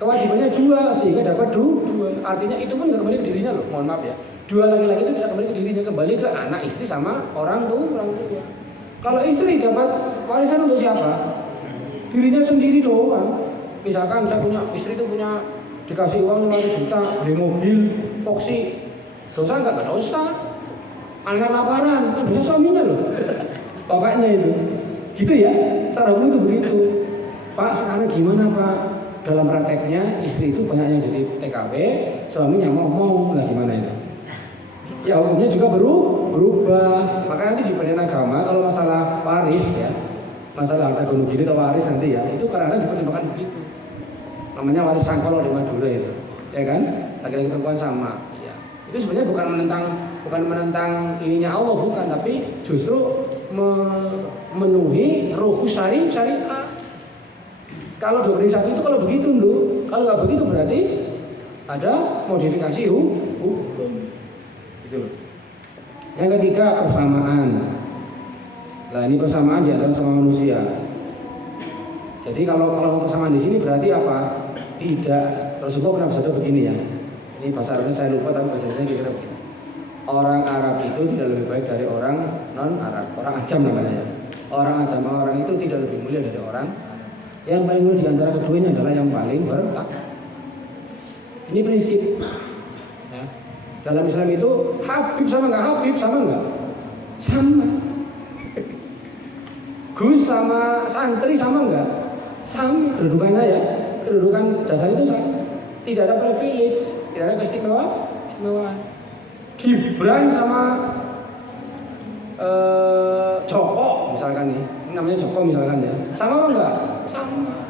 Kewajibannya 2 sehingga dapat 2. Artinya itu pun nggak kembali ke dirinya loh. Mohon maaf ya. 2 laki-laki itu tidak kembali ke dirinya, kembali ke anak, istri sama orang tua. Kalau istri dapat warisan untuk siapa? Dirinya sendiri doang. Misalkan saya punya istri itu punya dikasih uang 5 juta beli mobil Foxy, dosa nggak dosa. Anak laparan, kan bisa suaminya loh, bapaknya itu. Gitu ya, cara hukum itu begitu. Pak sekarang gimana Pak? Dalam prakteknya istri itu banyak yang jadi TKW, suaminya ngomong lah gimana itu? Ya hukumnya juga berubah. Maka nanti di Badan Agama kalau masalah waris ya, masalah harta gunung gini atau waris nanti ya, itu kadang-kadang dipertimbangkan begitu. Namanya waris sangkolo di Madura itu, ya kan? Laki-laki perempuan sama. Ya. Itu sebenarnya bukan menentang ininya Allah bukan, tapi justru memenuhi ruh syariah. Kalau 2 banding 1 itu kalau begitu loh, kalau nggak begitu berarti ada modifikasi hukum. Gitu loh. Yang ketiga persamaan. Nah ini persamaan di antara sama manusia. Jadi kalau persamaan di sini berarti apa? Tidak. Rasulullah pernah bersabda begini ya. Ini bahasa Arabnya saya lupa tapi bahasa Indonesia kira-kira begini. Orang Arab itu tidak lebih baik dari orang non Arab. Orang Ajam namanya ya. Orang Ajam orang itu tidak lebih mulia dari orang. Yang paling mulia di antara keduanya adalah yang paling bertakwa. Ini prinsip. Ya. Dalam Islam itu Habib sama nggak Habib sama nggak? Sama. Gus sama santri sama nggak? sama kedudukannya ya, kedudukan dasar itu sama. Tidak ada privilege, tidak ada keistimewaan. Gibran sama Joko misalkan nih, namanya Joko misalkan ya, sama apa enggak? Sama.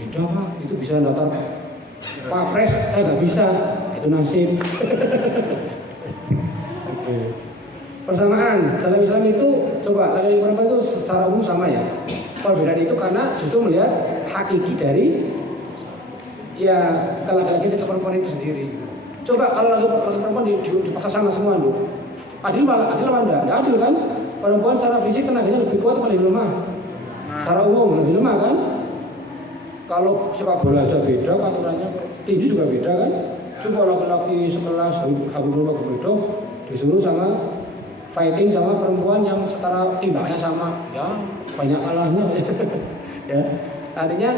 Beda Pak, itu bisa daftar Wapres, saya nggak bisa, itu nasib. Persamaan dalam Islam itu, coba laki-laki perempuan itu secara umum sama ya. Perbedaan itu karena justru melihat hakiki dari ya laki-laki dan perempuan itu sendiri. Coba kalau laki-laki perempuan dipaksa sama semua loh. Adil apa enggak? Enggak adil kan? Perempuan secara fisik tenaganya lebih kuat atau lebih lemah? Secara umum lebih lemah kan? Kalau sepak bola aja beda aturannya, tinju juga beda kan? Coba laki-laki sekelas Habibur Rahman disuruh sama fighting sama perempuan yang setara timbangnya sama, ya banyak kalahnya. Ya, artinya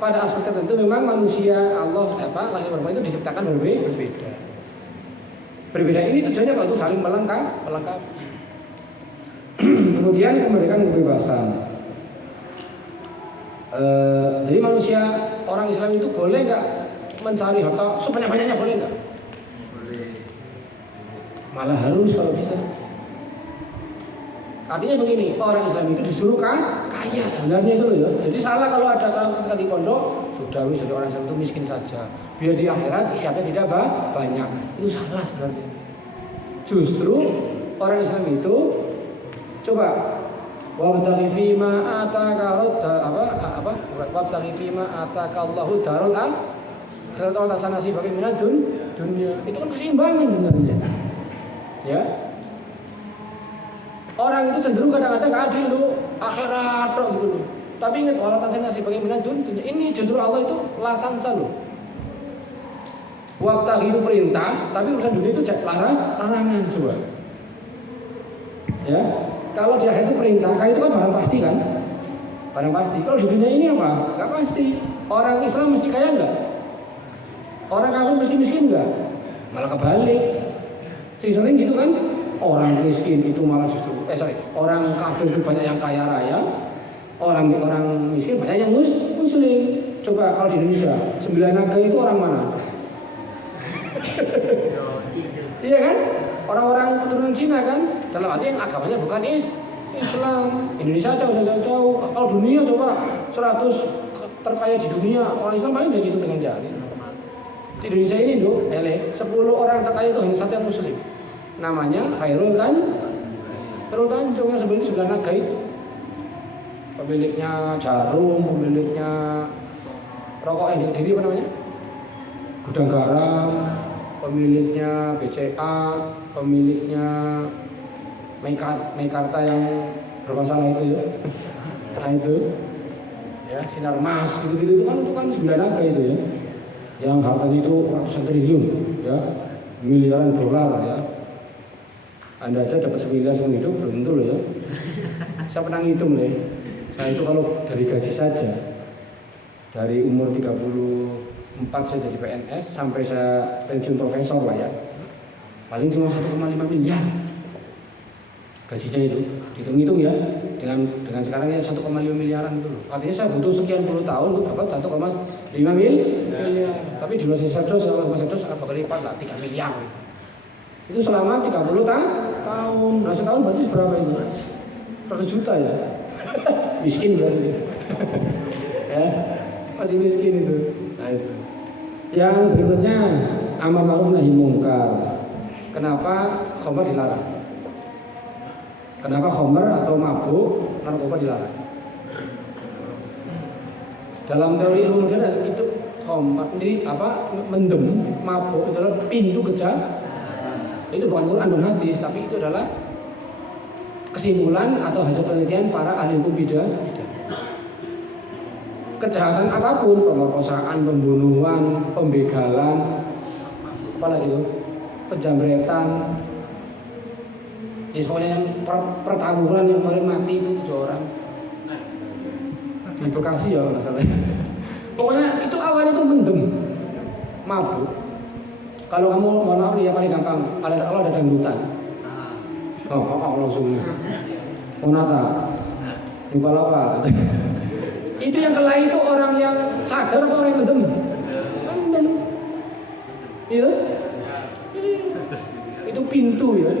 pada aspek tertentu memang manusia Allah laki perempuan itu diciptakan berbeda. Berbeda ini tujuannya apa? Untuk saling melengkapi. Kemudian kemerdekaan kebebasan. Jadi manusia orang Islam itu boleh nggak mencari harta sebanyak-banyaknya, boleh nggak? Boleh. Malah harus kalau bisa. Artinya begini, orang Islam itu disuruh kaya sebenarnya itu loh ya. Jadi salah kalau ada ketika di pondok sudah jadi orang Islam itu miskin saja. Biar di akhirat isinya tidak banyak. Itu salah sebenarnya. Justru orang Islam itu coba wabtaghi fima ataka wabtaghi fima ataka Allahu darul akhirat wa tasanasi bagaimana dunia. Itu kan keseimbangan sebenarnya. Ya. Orang itu cenderung kadang-kadang adil loh, akhirat gitu loh. Tapi ingat wala tasanasi bagaimana dunia. Ini justru Allah itu latansa loh. Wabtaghi itu perintah, tapi urusan dunia itu larangan coba. Ya. Kalau di akhirat itu perintah, kan itu kan barang pasti kan? Barang pasti. Kalau di dunia ini apa? Gak pasti. Orang Islam mesti kaya enggak? Orang kafir mesti miskin enggak? Malah kebalik. Sering gitu kan? Orang miskin itu malah justru orang kafir itu banyak yang kaya raya, orang miskin banyak yang muslim. Coba kalau di Indonesia, 9 naga itu orang mana? Iya kan? Orang-orang keturunan Cina kan? Dalam arti yang agamanya bukan Islam. Indonesia jauh. Kalau dunia coba 100 terkaya di dunia, orang Islam paling udah gitu dengan jari. Di Indonesia ini 10 orang terkaya itu hanya 1 yang muslim. Namanya Khairul Tanjung yang sebenarnya 9 naga itu. Pemiliknya Jarum, pemiliknya rokok yang diri apa namanya? Gudang Garam, pemiliknya BCA, pemiliknya Meikarta yang bermasalah itu ya. Nah itu ya, Sinar Mas gitu-gitu itu kan 9 naga itu ya. Yang hartanya itu ratusan triliun ya, miliaran dolar ya. Anda aja dapat 1 miliar seumur hidup belum tentu loh ya. Saya pernah ngitung loh. Saya itu kalau dari gaji saja dari umur 34 saya jadi PNS sampai saya pensiun profesor lah ya. Paling cuma 1,5 miliar. Gajinya itu dihitung-hitung ya. Dengan sekarang ya 1,5 miliaran itu loh. Artinya saya butuh sekian puluh tahun untuk dapat 1,5 miliar. Tapi di luar saya bakal lipat lah 3 miliar. Itu selama 30 tahun. Nah setahun berarti berapa itu? 100 juta ya. Miskin berarti. Ya, masih miskin itu. Nah itu. Yang berikutnya amar ma'ruf nahi munkar. Kenapa khamar dilarang? Kenapa khamar atau mabuk narkoba dilarang? Dalam teori ilmu modern itu khamar ini mendem mabuk itu adalah pintu kejahatan. Itu bukan Quran dan hadis, tapi itu adalah kesimpulan atau hasil penelitian para ahli hukum bidang. Kejahatan apapun, pemerkosaan, pembunuhan, pembegalan, apalagi itu, penjambretan, ya semuanya yang pertaburan yang kemarin mati itu 7 orang di Bekasi ya kalau nggak salah. Pokoknya itu awalnya itu mendem, mabuk. Kalau kamu mau nari ya paling gampang, kalau ada dangdutan. Oh langsung. Monata. Impal apa? Itu yang kelahi itu orang yang sadar apa orang yang mendem? Mendem. Iya. Itu pintu ya.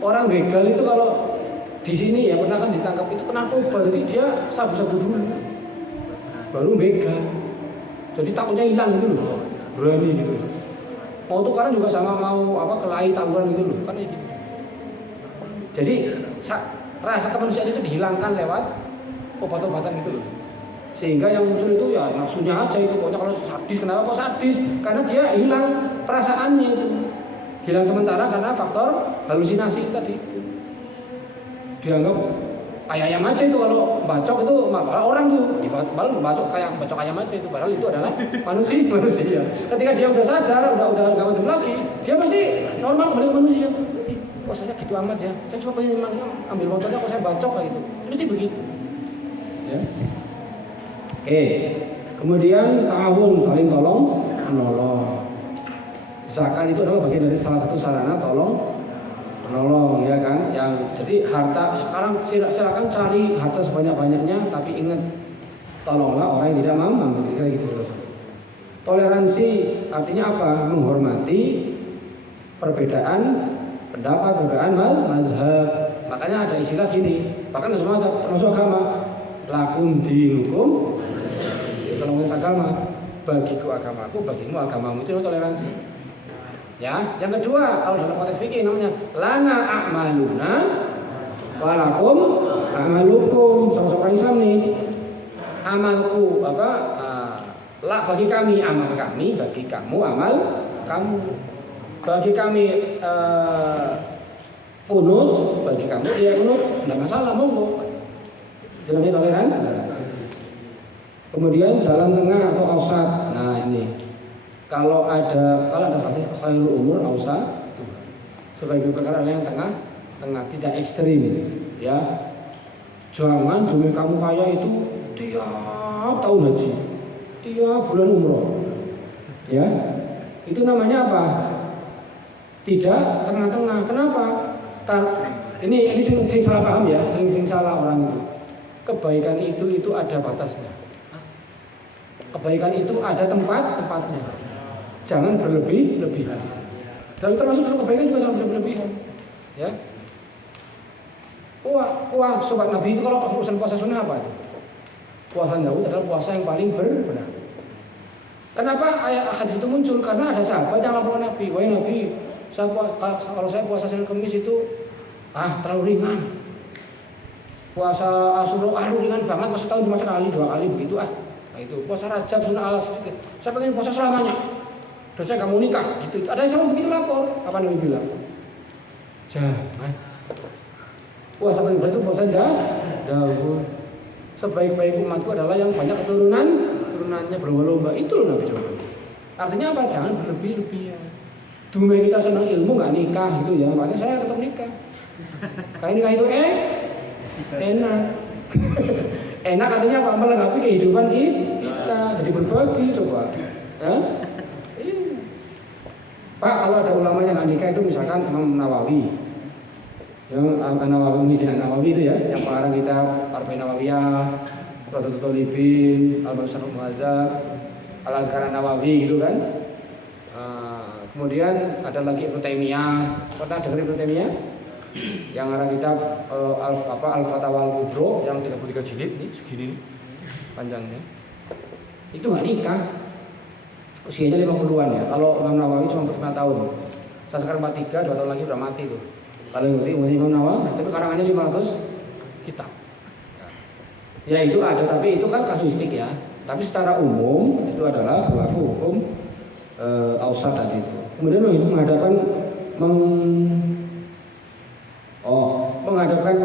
Orang begal itu kalau di sini ya pernah kan ditangkap itu kena narkoba, jadi dia sabu-sabu dulu, baru begal. Jadi takutnya hilang gitu loh, berani gitu. Mau tukaran juga sama mau apa kelahi tawuran gitu loh, kan gitu. Jadi rasa kemanusiaan itu dihilangkan lewat obat-obatan gitu loh. Sehingga yang muncul itu ya nafsunya aja itu. Pokoknya kalau sadis, kenapa kok sadis? Karena dia hilang perasaannya itu. Hilang sementara karena faktor halusinasi tadi itu. Dianggap kayak ayam aja itu kalau bacok itu malah orang tuh malah bacok kayak bacok ayam aja itu, padahal itu adalah manusia. Ketika dia udah sadar, udah nggak hidup lagi, dia pasti normal kembali ke manusia. Kok saya gitu amat ya? Saya cuma pengen ambil motornya, kok saya bacok kayak gitu. Mesti begitu. Ya. Oke. Kemudian ta'awun, saling tolong menolong. Zakat itu adalah bagian dari salah satu sarana tolong menolong, ya kan? Yang jadi harta sekarang silakan cari harta sebanyak-banyaknya, tapi ingat tolonglah orang yang tidak mampu, kira gitu terus. Toleransi artinya apa? Menghormati perbedaan pendapat, perbedaan mazhab. Makanya ada istilah gini, bahkan semua termasuk agama, lakum dinukum, kalau agama, bagiku agamaku, bagimu agamamu, itu toleransi. Ya, yang kedua kalau dalam konteks fikih namanya lana a'maluna walakum a'malukum. Sama-sama Islam nih. Amalku apa? La bagi kami amal kami, bagi kamu amal kamu. Bagi kami kunut, bagi kamu dia kunut, enggak masalah, monggo. Jadi toleransi. Kemudian jalan tengah atau ausat. Nah, ini kalau ada hadis khairul umur ausat, sebagai perkara yang tengah, tidak ekstrim, ya. Jangan demi kamu kaya itu tiap tahun haji, tiap bulan umroh, ya. Itu namanya apa? Tidak tengah-tengah. Kenapa? Ini sering salah paham ya, sering salah orang itu. Kebaikan itu ada batasnya. Kebaikan itu ada tempatnya. Jangan berlebihan. Dan termasuk dalam kebaikan juga jangan berlebihan. Ya. Wah, sobat Nabi itu kalau urusan puasa sunnah apa itu? Puasa Daud adalah puasa yang paling benar. Kenapa ayat hadis itu muncul? Karena ada sahabat yang laporan Nabi, wahai Nabi, kalau saya puasa Senin Kamis itu terlalu ringan. Puasa Asyura ringan banget, masuk tahun cuma sekali, 2 kali begitu Nah itu puasa Rajab sunnah ala sedikit. Saya pengen puasa selamanya. Dan saya nggak mau nikah, gitu. Ada yang sama begitu lapor. Apa Nabi bilang? Jangan. Puasa paling berat itu puasa Daud. Sebaik-baik umatku adalah yang banyak keturunannya berlomba. Itu loh Nabi coba. Artinya apa? Jangan berlebih-lebihan. Dumai kita senang ilmu nggak nikah gitu ya. Makanya saya tetap nikah. Karena nikah itu enak. Enak artinya apa? Melengkapi kehidupan kita. Jadi berbagi coba. Ya? Pak, kalau ada ulama yang nggak nikah itu misalkan Imam Nawawi, yang Nawawi Muhyiddin Nawawi itu ya, yang pengarang kitab Arba'in Nawawiyah, Rodatul Thalibin, Al-Masaruf Muhadzab, Al-Adhkaran Nawawi gitu kan. Kemudian ada lagi Ibnu Taimiyah. Pernah dengar Ibnu Taimiyah? Yang ngarang kitab Al-Fatawa Al-Kubro yang 33 jilid nih, segini nih panjangnya. Itu nggak nikah. Usianya 50-an ya. Kalau Imam Nawawi cuma 5 tahun. Saya sekarang 43, 2 tahun lagi udah mati tuh. Kalau ngerti Imam Nawawi, tapi karangannya 500 kitab. Ya itu ada, tapi itu kan kasuistik ya. Tapi secara umum itu adalah berlaku hukum ausat tadi itu. Kemudian menghadapkan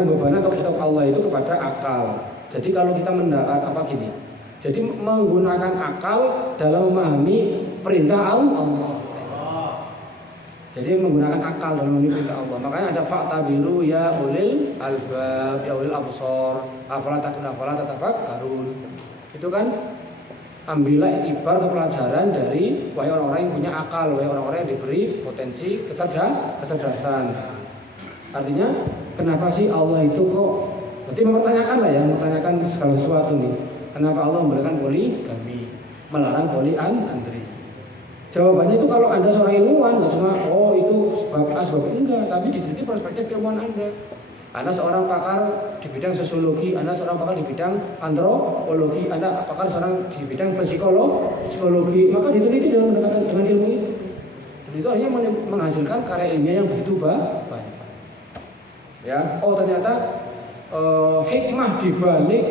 pembebanan atau kitab Allah itu kepada akal. Jadi kalau kita mendapat jadi menggunakan akal dalam memahami perintah Allah. Jadi menggunakan akal dalam memahami perintah Allah. Makanya ada fa'tabiru ya ulil albab, ya ulil absor, afala tatafakkarun. Itu kan ambillah iktibar atau pelajaran dari wahai orang-orang yang punya akal, wahai orang-orang yang diberi potensi kecerdasan. Artinya kenapa sih Allah itu kok? Nanti mempertanyakan lah ya, mempertanyakan segala sesuatu nih. Kenapa Allah membolehkan poligami, melarang poliandri? Jawabannya itu kalau Anda seorang ilmuwan, nggak cuma itu sebab A sebab enggak, tapi diteliti perspektif keilmuan Anda. Anda seorang pakar di bidang sosiologi, Anda seorang pakar di bidang antropologi, Anda pakar seorang di bidang psikologi, maka diteliti dalam pendekatan dengan ilmu itu. Dan itu hanya menghasilkan karya ilmiah yang begitu banyak. Ya, ternyata hikmah dibalik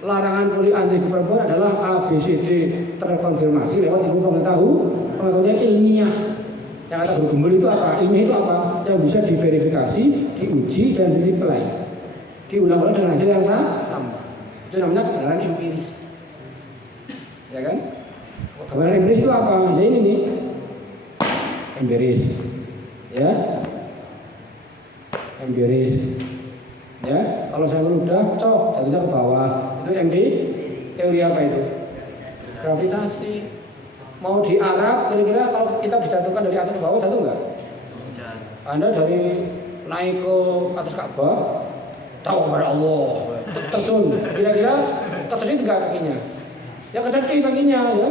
larangan poliandri ke perempuan adalah ABCD terkonfirmasi lewat ilmu pengetahuan ilmiah. Yang kata bergembul itu apa? Ilmiah itu apa? Yang bisa diverifikasi, diuji dan dinilai, diulang-ulang dengan hasil yang sama. Itu namanya kebenaran empiris. Ya kan? Kebenaran empiris itu apa? Ya ini nih, empiris. Ya, empiris. Ya, kalau saya meludah, jatuhnya ke bawah. Itu MD, teori apa itu? Gravitasi. Mau di Arab, kira-kira kalau kita dijatuhkan dari atas ke bawah, jatuh nggak? Anda dari naik ke atas Ka'bah, tahu kepada Allah, terjun, kira-kira terjadi nggak kakinya? Ya kejadian kakinya, ya.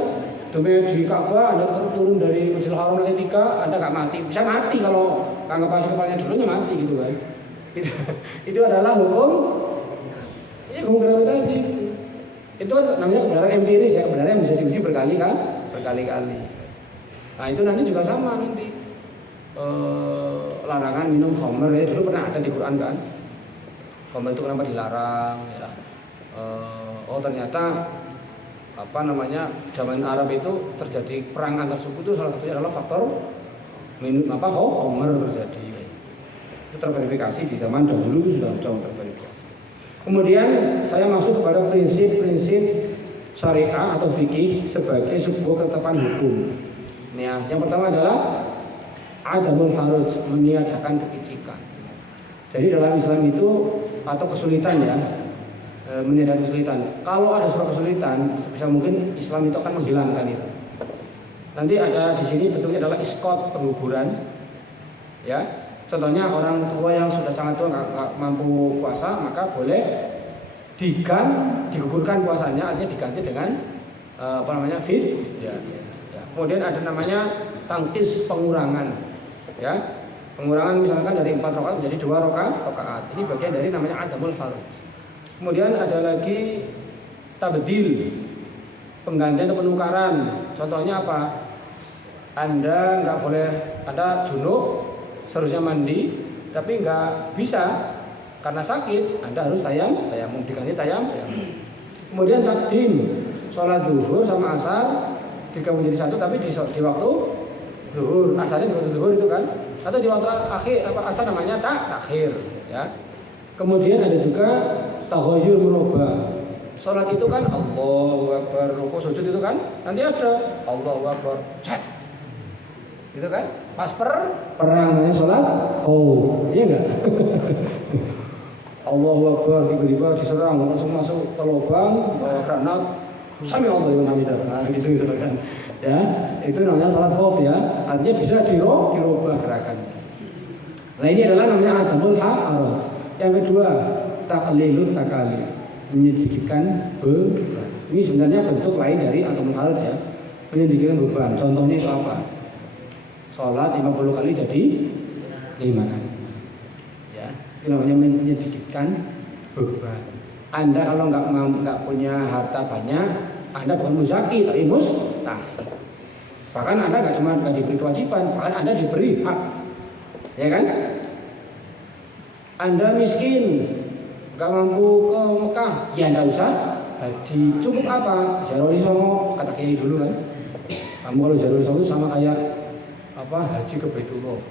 Demi di Ka'bah, Anda turun dari Masjidil Haram lantai 3, Anda nggak mati. Bisa mati kalau nggak ngepasi kepalanya dulunya mati gitu kan? Itu adalah hukum gravitasi. Itu namanya kebenaran empiris ya, kebenaran yang bisa diuji berkali-kali. Nah itu nanti juga sama nanti larangan minum khamr ya, dulu pernah ada di Quran kan. Khamr itu kenapa dilarang ya? Ternyata zaman Arab itu terjadi perang antar suku, itu salah satunya adalah faktor minum khamr terjadi. Itu terverifikasi di zaman dahulu, itu sudah terverifikasi. Kemudian saya masuk kepada prinsip-prinsip syariah atau fikih sebagai sebuah ketetapan hukum. Nah, yang pertama adalah adamul haraj, meniadakan kepicikan. Jadi dalam Islam itu atau kesulitan ya, meniadakan kesulitan. Kalau ada sebuah kesulitan, sebisa mungkin Islam itu akan menghilangkan itu. Nanti ada di sini bentuknya adalah iskot, pengguguran, ya. Contohnya orang tua yang sudah sangat tua nggak mampu puasa, maka boleh digugurkan puasanya, artinya diganti dengan fidyah. Ya. Kemudian ada namanya tangkis pengurangan, ya. Pengurangan misalkan dari 4 rakaat menjadi 2 rakaat. Ini bagian dari namanya adamul faraj. Kemudian ada lagi tabdil, penggantian atau penukaran. Contohnya apa? Anda nggak boleh, Anda junub, seharusnya mandi, tapi nggak bisa karena sakit, Anda harus tayamum, diganti tayamum. Kemudian takdim, sholat zuhur sama asar digabung menjadi satu, tapi di waktu zuhur, asalnya di waktu zuhur itu kan, atau di waktu akhir asar namanya takhir, ya. Kemudian ada juga tahayyur merubah. Sholat itu kan Allahu Akbar, rukuk sujud itu kan, nanti ada Allahu Akbar, set, gitu kan? Pas perang namanya sholat iya enggak? Allahu Akbar, tiba-tiba diserang, langsung masuk ke lubang, bawa granat, sami Allah liman hamidah. Nah, gitu misalkan. Ya, itu namanya sholat khauf ya. Artinya bisa dirubah gerakan. Nah, ini adalah namanya adamul haraj. Yang kedua, taqlilut takalif, menyedikitkan beban. Ini sebenarnya bentuk lain dari adamul haraj ya. Menyedikitkan beban. Contohnya itu apa? Sholat 50 kali jadi 5 kali. Ya, itu namanya menyedikitkan beban. Anda kalau nggak punya harta banyak, Anda bukan muzaki, tapi mustahil. Bahkan Anda nggak cuma diberi kewajiban, bahkan Anda diberi hak, ya kan? Anda miskin, nggak mampu ke Mekah, ya Anda usah haji. Cukup apa? Jarul Songo, kata Kiai dulu kan. Kamu kalau Jarul Songo sama kayak haji ke Baitullah.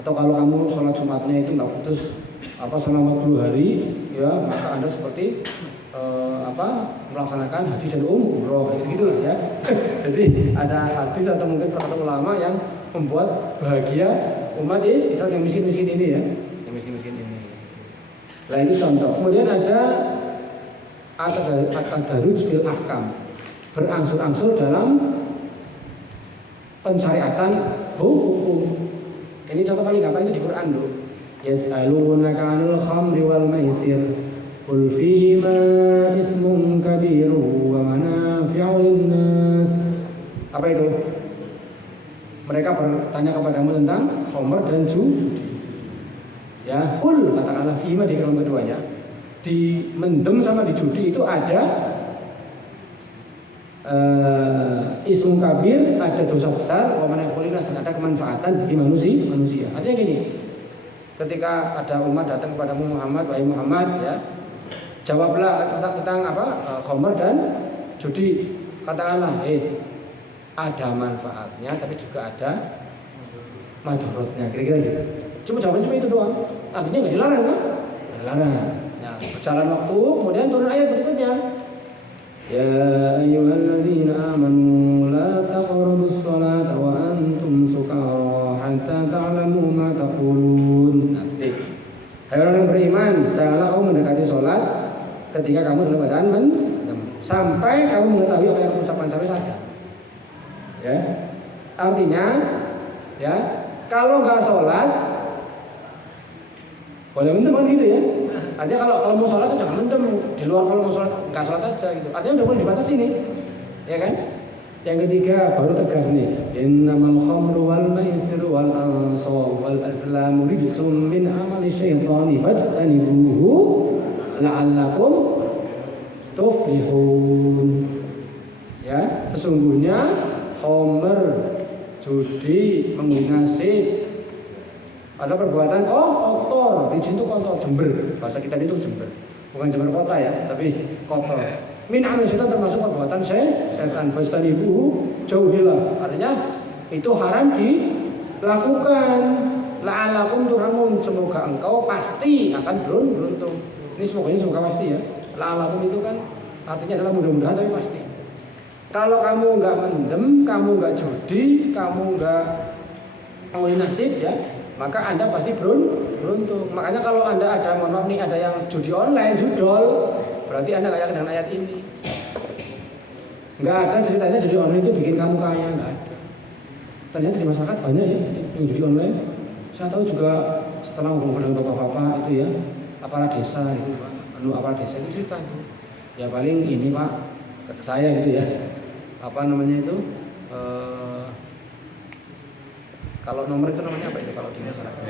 Atau kalau kamu sholat Jumatnya itu nggak putus selama 40 hari, ya maka Anda seperti melaksanakan haji dan umroh, gitulah ya. Jadi ada hadis atau mungkin perkataan ulama yang membuat bahagia umat Islam yang miskin-miskin ini ya, yang miskin-miskin ini. Nah itu contoh. Kemudian ada at-tadarruj fil ahkam, berangsur-angsur dalam pensyariatan hukum. Ini contoh paling gampang itu di Quran loh. Yas'alunaka 'anil khamri wal maisir Qul fihima ismun kabiru wa manafi'u linnas. Apa itu? Mereka bertanya kepadamu tentang khamr dan judi. Ya, qul katakanlah fihima di kolom keduanya. Di mendem sama di judi itu ada ismun kabir, ada dosa besar, wa manafi'u linnas, ada kemanfaatan bagi manusia. Artinya gini, ketika ada umat datang kepadamu Muhammad, wahai Muhammad, ya, jawablah tentang apa? Khamr dan judi. Katakanlah, ada manfaatnya, tapi juga ada madharatnya. Kira-kira gitu. Cuma jawaban cuma itu doang. Artinya nggak dilarang kan? Nggak dilarang. Nah, berjalan waktu, kemudian turun ayat berikutnya. Ya ayyuhalladzina amanu la taqrabus sholata wa antum sukara hatta ta'lamu ma taqulun. Nanti. Hai orang yang beriman, janganlah kamu mendekati sholat ketika kamu dalam keadaan mendem, sampai kamu mengetahui apa yang kamu ucapkan, sampai sadar. Ya, artinya, ya, kalau nggak sholat, boleh mendem kan gitu ya. Artinya kalau mau sholat itu jangan mendem, di luar kalau mau sholat nggak sholat aja gitu. Artinya udah mulai dibatasi nih, ya kan? Yang ketiga baru tegas nih. Innamal khamru wal maisiru wal ansab wal azlamu rijsum min amali syaitani fajtanibuhu la'allakum tuflihun. Ya, sesungguhnya khamr, judi, menginasib, ada perbuatan kotor. Di situ kotor, jember. Bahasa kita itu jember. Bukan jember kota ya, tapi kotor. Min amali syaitan termasuk perbuatan setan. Fastanibuhu, jauhilah. Artinya itu haram dilakukan. La'alakum turhamun, semoga engkau pasti akan beruntung. Ini semoga pasti ya. La'alakum itu kan artinya adalah mudah-mudahan, tapi pasti. Kalau kamu nggak mendem, kamu nggak judi, kamu nggak mau nasib ya, maka Anda pasti beruntung. Makanya kalau Anda ada, mohon maaf nih, ada yang judi online, judol, berarti Anda nggak yakin dengan ayat ini. Nggak ada ceritanya judi online itu bikin kamu kaya, nggak ada. Ternyata di masyarakat banyak ya yang judi online. Saya tahu juga setelah ngobrol dengan bapak-bapak itu ya, aparat desa itu, aparat desa itu cerita itu. Ya paling ini Pak, kata saya gitu ya, apa namanya itu? Kalau nomor itu namanya apa itu kalau di masyarakat?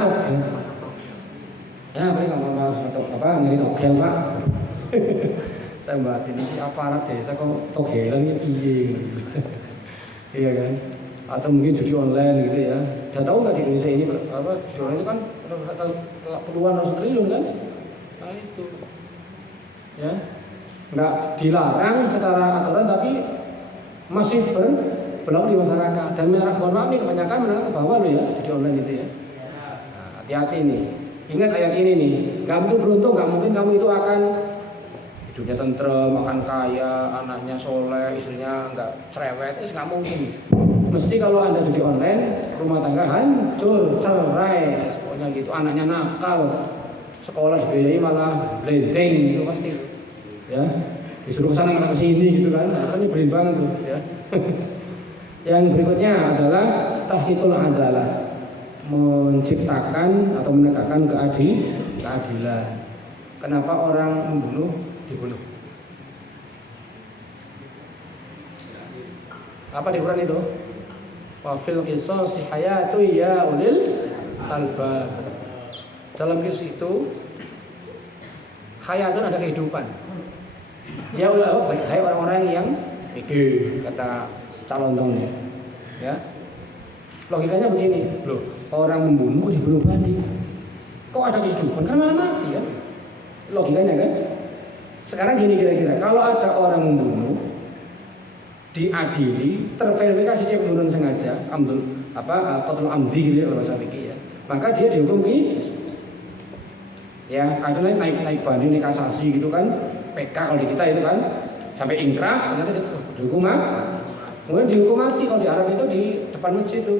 Togel. Ya, paling apa nyari togel Pak. Saya batin ini aparat desa kok togelan ya piye. Iya kan? Atau mungkin judi online gitu ya. Udah tahu nggak di Indonesia ini apa judi online itu kan puluhan ratus triliun kan? Nah itu. Ya. Nggak dilarang secara aturan tapi masih berlaku di masyarakat. Dan mohon maaf nih, kebanyakan menengah ke bawah loh ya judi online itu ya. Nah, hati-hati nih. Ingat ayat ini nih. Kamu beruntung, nggak mungkin kamu itu akan hidupnya tentrem, akan kaya, anaknya soleh, istrinya nggak cerewet, nggak mungkin. Mesti kalau Anda judi online, rumah tangga hancur, cerai, pokoknya gitu. Anaknya nakal, sekolah dibiayai malah blending, itu pasti. Ya, disuruh kesana malah kesini gitu kan, kan nyebelin banget tuh. Ya. Yang berikutnya adalah tahqiqul adalah, menciptakan atau menegakkan keadilan. Kenapa orang membunuh dibunuh? Apa di Quran itu? Wa fil qisasi hayatu ya ulil albab. Dalam kisah itu hayatun ada kehidupan. Ya ulil albab, baik orang-orang yang mikir, kata calon tahunnya. Ya. Logikanya begini, loh, orang membunuh kok dibunuh balik? Kok ada kehidupan? Kan malah mati ya. Logikanya kan? Sekarang gini kira-kira, kalau ada orang membunuh diadili, terverifikasi dia pembunuhan sengaja, qatlul amdi gitu ya kalau bahasa fikih ya, maka dia dihukum ya, ada naik banding, naik kasasi gitu kan, PK kalau di kita itu kan, sampai ingkrah ternyata dihukum mati. Kemudian dihukum mati kalau di Arab itu di depan masjid itu,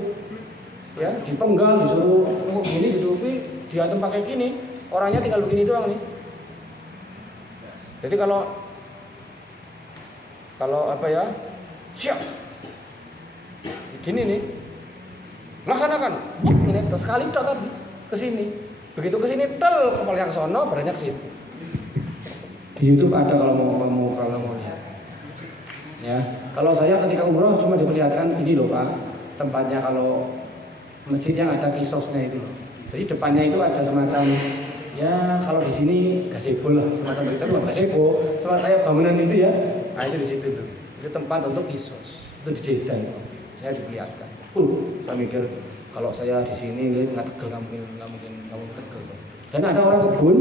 ya, dipenggal, disuruh gini, diduduki, diantem pakai gini, orangnya tinggal begini doang nih. Jadi kalau apa ya, siap, gini nih, laksanakan, ini sekali tadi ke sini, begitu ke sini, kepalanya ke sono, badannya ke sini, Di YouTube ada kalau mau lihat. Ya, kalau saya ketika umroh cuma diperlihatkan ini loh Pak, tempatnya kalau masjid yang ada kisosnya itu loh. Jadi depannya itu ada semacam ya kalau di sini gazebo lah, semacam berita bukan gazebo, semacam kayak bangunan itu ya. Nah itu di situ tuh. Itu tempat untuk kisos. Itu di Jeddah itu. Saya diperlihatkan. Saya mikir kalau saya di sini nggak tegel, nggak mungkin tegel. Dan ada orang kebun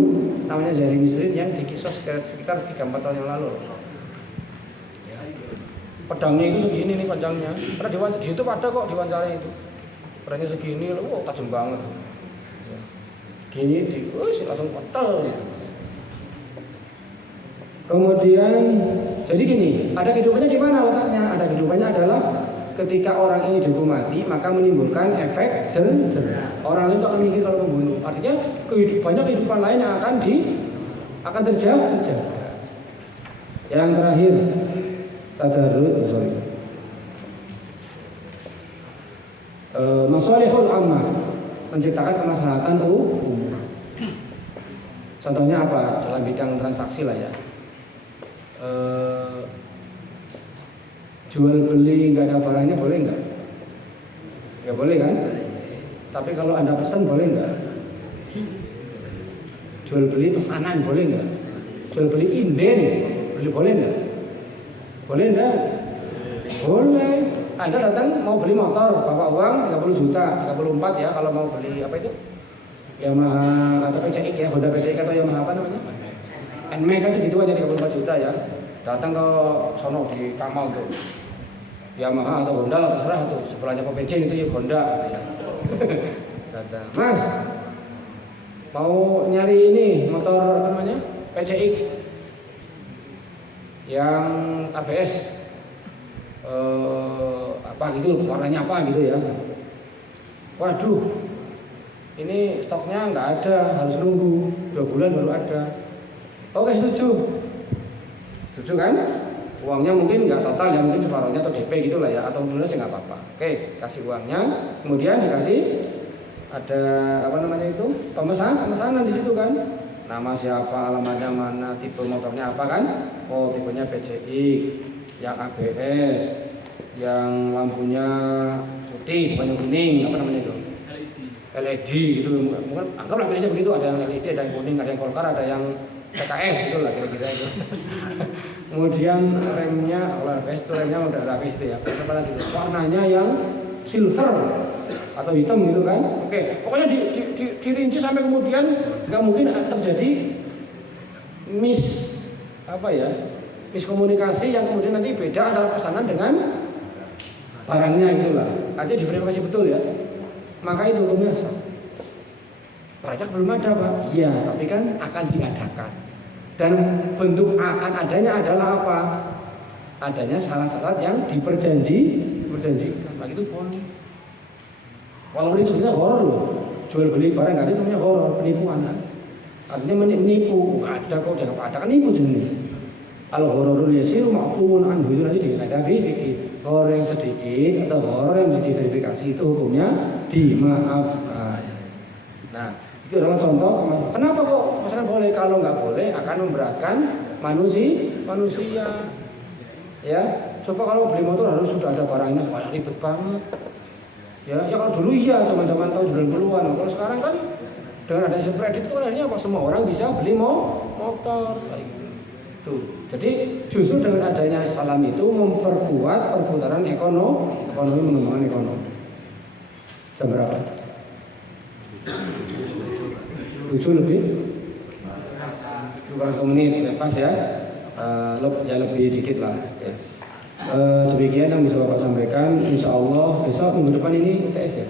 namanya Jeremy Street yang dikisos sekitar 3-4 tahun yang lalu. Ya. Pedangnya itu segini nih panjangnya. Karena di YouTube ada kok diwawancara itu. Pedangnya segini, loh, tajam banget. Ya. Gini langsung petel gitu. Kemudian jadi gini, ada kehidupannya di mana letaknya? Ada kehidupannya adalah ketika orang ini dihukum mati, maka menimbulkan efek jerah. Orang itu akan mikir kalau membunuh. Artinya banyak kehidupan lain yang akan terjaga. Yang terakhir, masalihul ammah, menciptakan kemaslahatan umum. Contohnya apa? Dalam bidang transaksi lah ya. Jual beli nggak ada barangnya boleh nggak? Ya boleh kan? Tapi kalau Anda pesan boleh nggak? Jual beli pesanan boleh nggak? Jual beli inden boleh nggak? Boleh nggak? Boleh. Anda datang mau beli motor, bawa uang 30 juta, 34 ya kalau mau beli apa itu? Yamaha atau PCX ya, Honda PCX atau Yamaha apa namanya? NMAX kan segitu aja 34 juta ya. Datang ke sono di Kamal tuh. Yamaha atau Honda lah terserah tuh. Sebelahnya pembensin itu ya Honda gitu ya. Datang. Mas, mau nyari ini motor apa namanya? PCX yang ABS apa gitu, warnanya apa gitu ya. Waduh, ini stoknya nggak ada, harus nunggu 2 bulan baru ada. Oke, setuju kan? Uangnya mungkin nggak total ya, mungkin separuhnya atau DP gitu lah ya, atau menurut sih nggak apa-apa. Oke, kasih uangnya, kemudian dikasih ada apa namanya itu pemesanan di situ kan, nama siapa, alamatnya mana, tipe motornya apa kan? Oh, tipenya PCX, yang ABS, yang lampunya putih bukan yang kuning, apa namanya itu? LED gitu, mungkin anggaplah bedanya begitu, ada yang LED, ada yang kuning, ada yang Golkar, ada yang PKS gitu lah kira-kira itu. Kemudian remnya, kalau ABS itu remnya udah rapis itu ya, apa lagi itu? Warnanya yang silver atau hitam gitu kan? Oke, pokoknya dirinci sampai kemudian nggak mungkin terjadi miskomunikasi yang kemudian nanti beda antara pesanan dengan barangnya itulah. Artinya diverifikasi betul ya. Maka itu hukumnya sah. Pajak belum ada Pak? Iya, tapi kan akan diadakan. Dan bentuk akan adanya adalah apa? Adanya syarat-syarat yang diperjanjikan. Nah itu boleh. Walaupun itu sebenarnya horor loh. Jual beli barang nggak ada namanya horor, penipuan kan? Artinya menipu, ada kok jangan ada kan nipu jenis. Kalau horor yasiru ma'fuun anhu itu nanti dikata fikih. Horor yang sedikit atau horor yang bisa diverifikasi itu hukumnya dimaafkan. Nah, itu adalah contoh. Kenapa kok masalah boleh? Kalau nggak boleh akan memberatkan manusia. Ya, coba kalau beli motor harus sudah ada barangnya, wah ribet banget. Ya kalau dulu iya, zaman-zaman tahun 90-an. Kalau sekarang kan dengan ada kredit itu kan akhirnya apa? Semua orang bisa beli motor kayak gitu. Tuh. Jadi justru dengan adanya salam itu memperkuat perputaran ekonomi mengembangkan ekonomi. Jam berapa? 7 lebih 7 menit pas ya. Lebih dikit lah ya. Demikian yang bisa Bapak sampaikan. Insya Allah besok minggu depan ini UTS ya.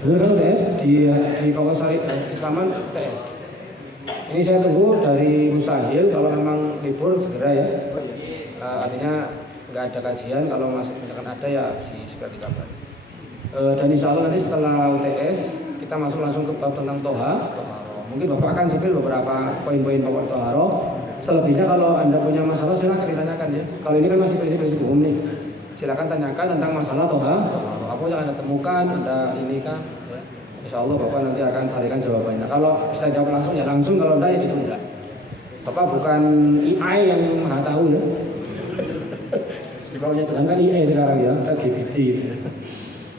Benar UTS di kawasan Islaman UTS. Ini saya tunggu dari Musahil kalau memang libur segera ya. Artinya nggak ada kajian, kalau masih misalkan ada ya segera dikabar. Dan insya Allah nanti setelah UTS kita masuk langsung ke bab tentang toha. Mungkin Bapak akan sipil beberapa poin-poin pokok toharo. Selebihnya kalau Anda punya masalah silahkan ditanyakan ya. Kalau ini kan masih prinsip-prinsip umum nih. Silakan tanyakan tentang masalah toha. Apa yang Anda temukan, Anda ini kan. Insya Allah Bapak nanti akan carikan jawabannya. Kalau bisa jawab langsung ya langsung, kalau enggak ya ditunda. Bapak bukan AI yang maha tahu ya. Pokoknya Tuhan kan AI sekarang ya, ChatGPT.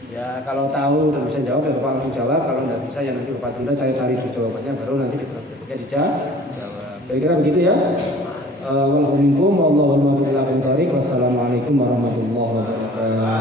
Ya kalau tahu dan bisa jawab ya Bapak langsung jawab. Kalau tidak bisa ya nanti Bapak tunda cari jawabannya baru nanti di berikutnya dijawab. Kira-kira begitu ya. Wassalamualaikum warahmatullahi wabarakatuh.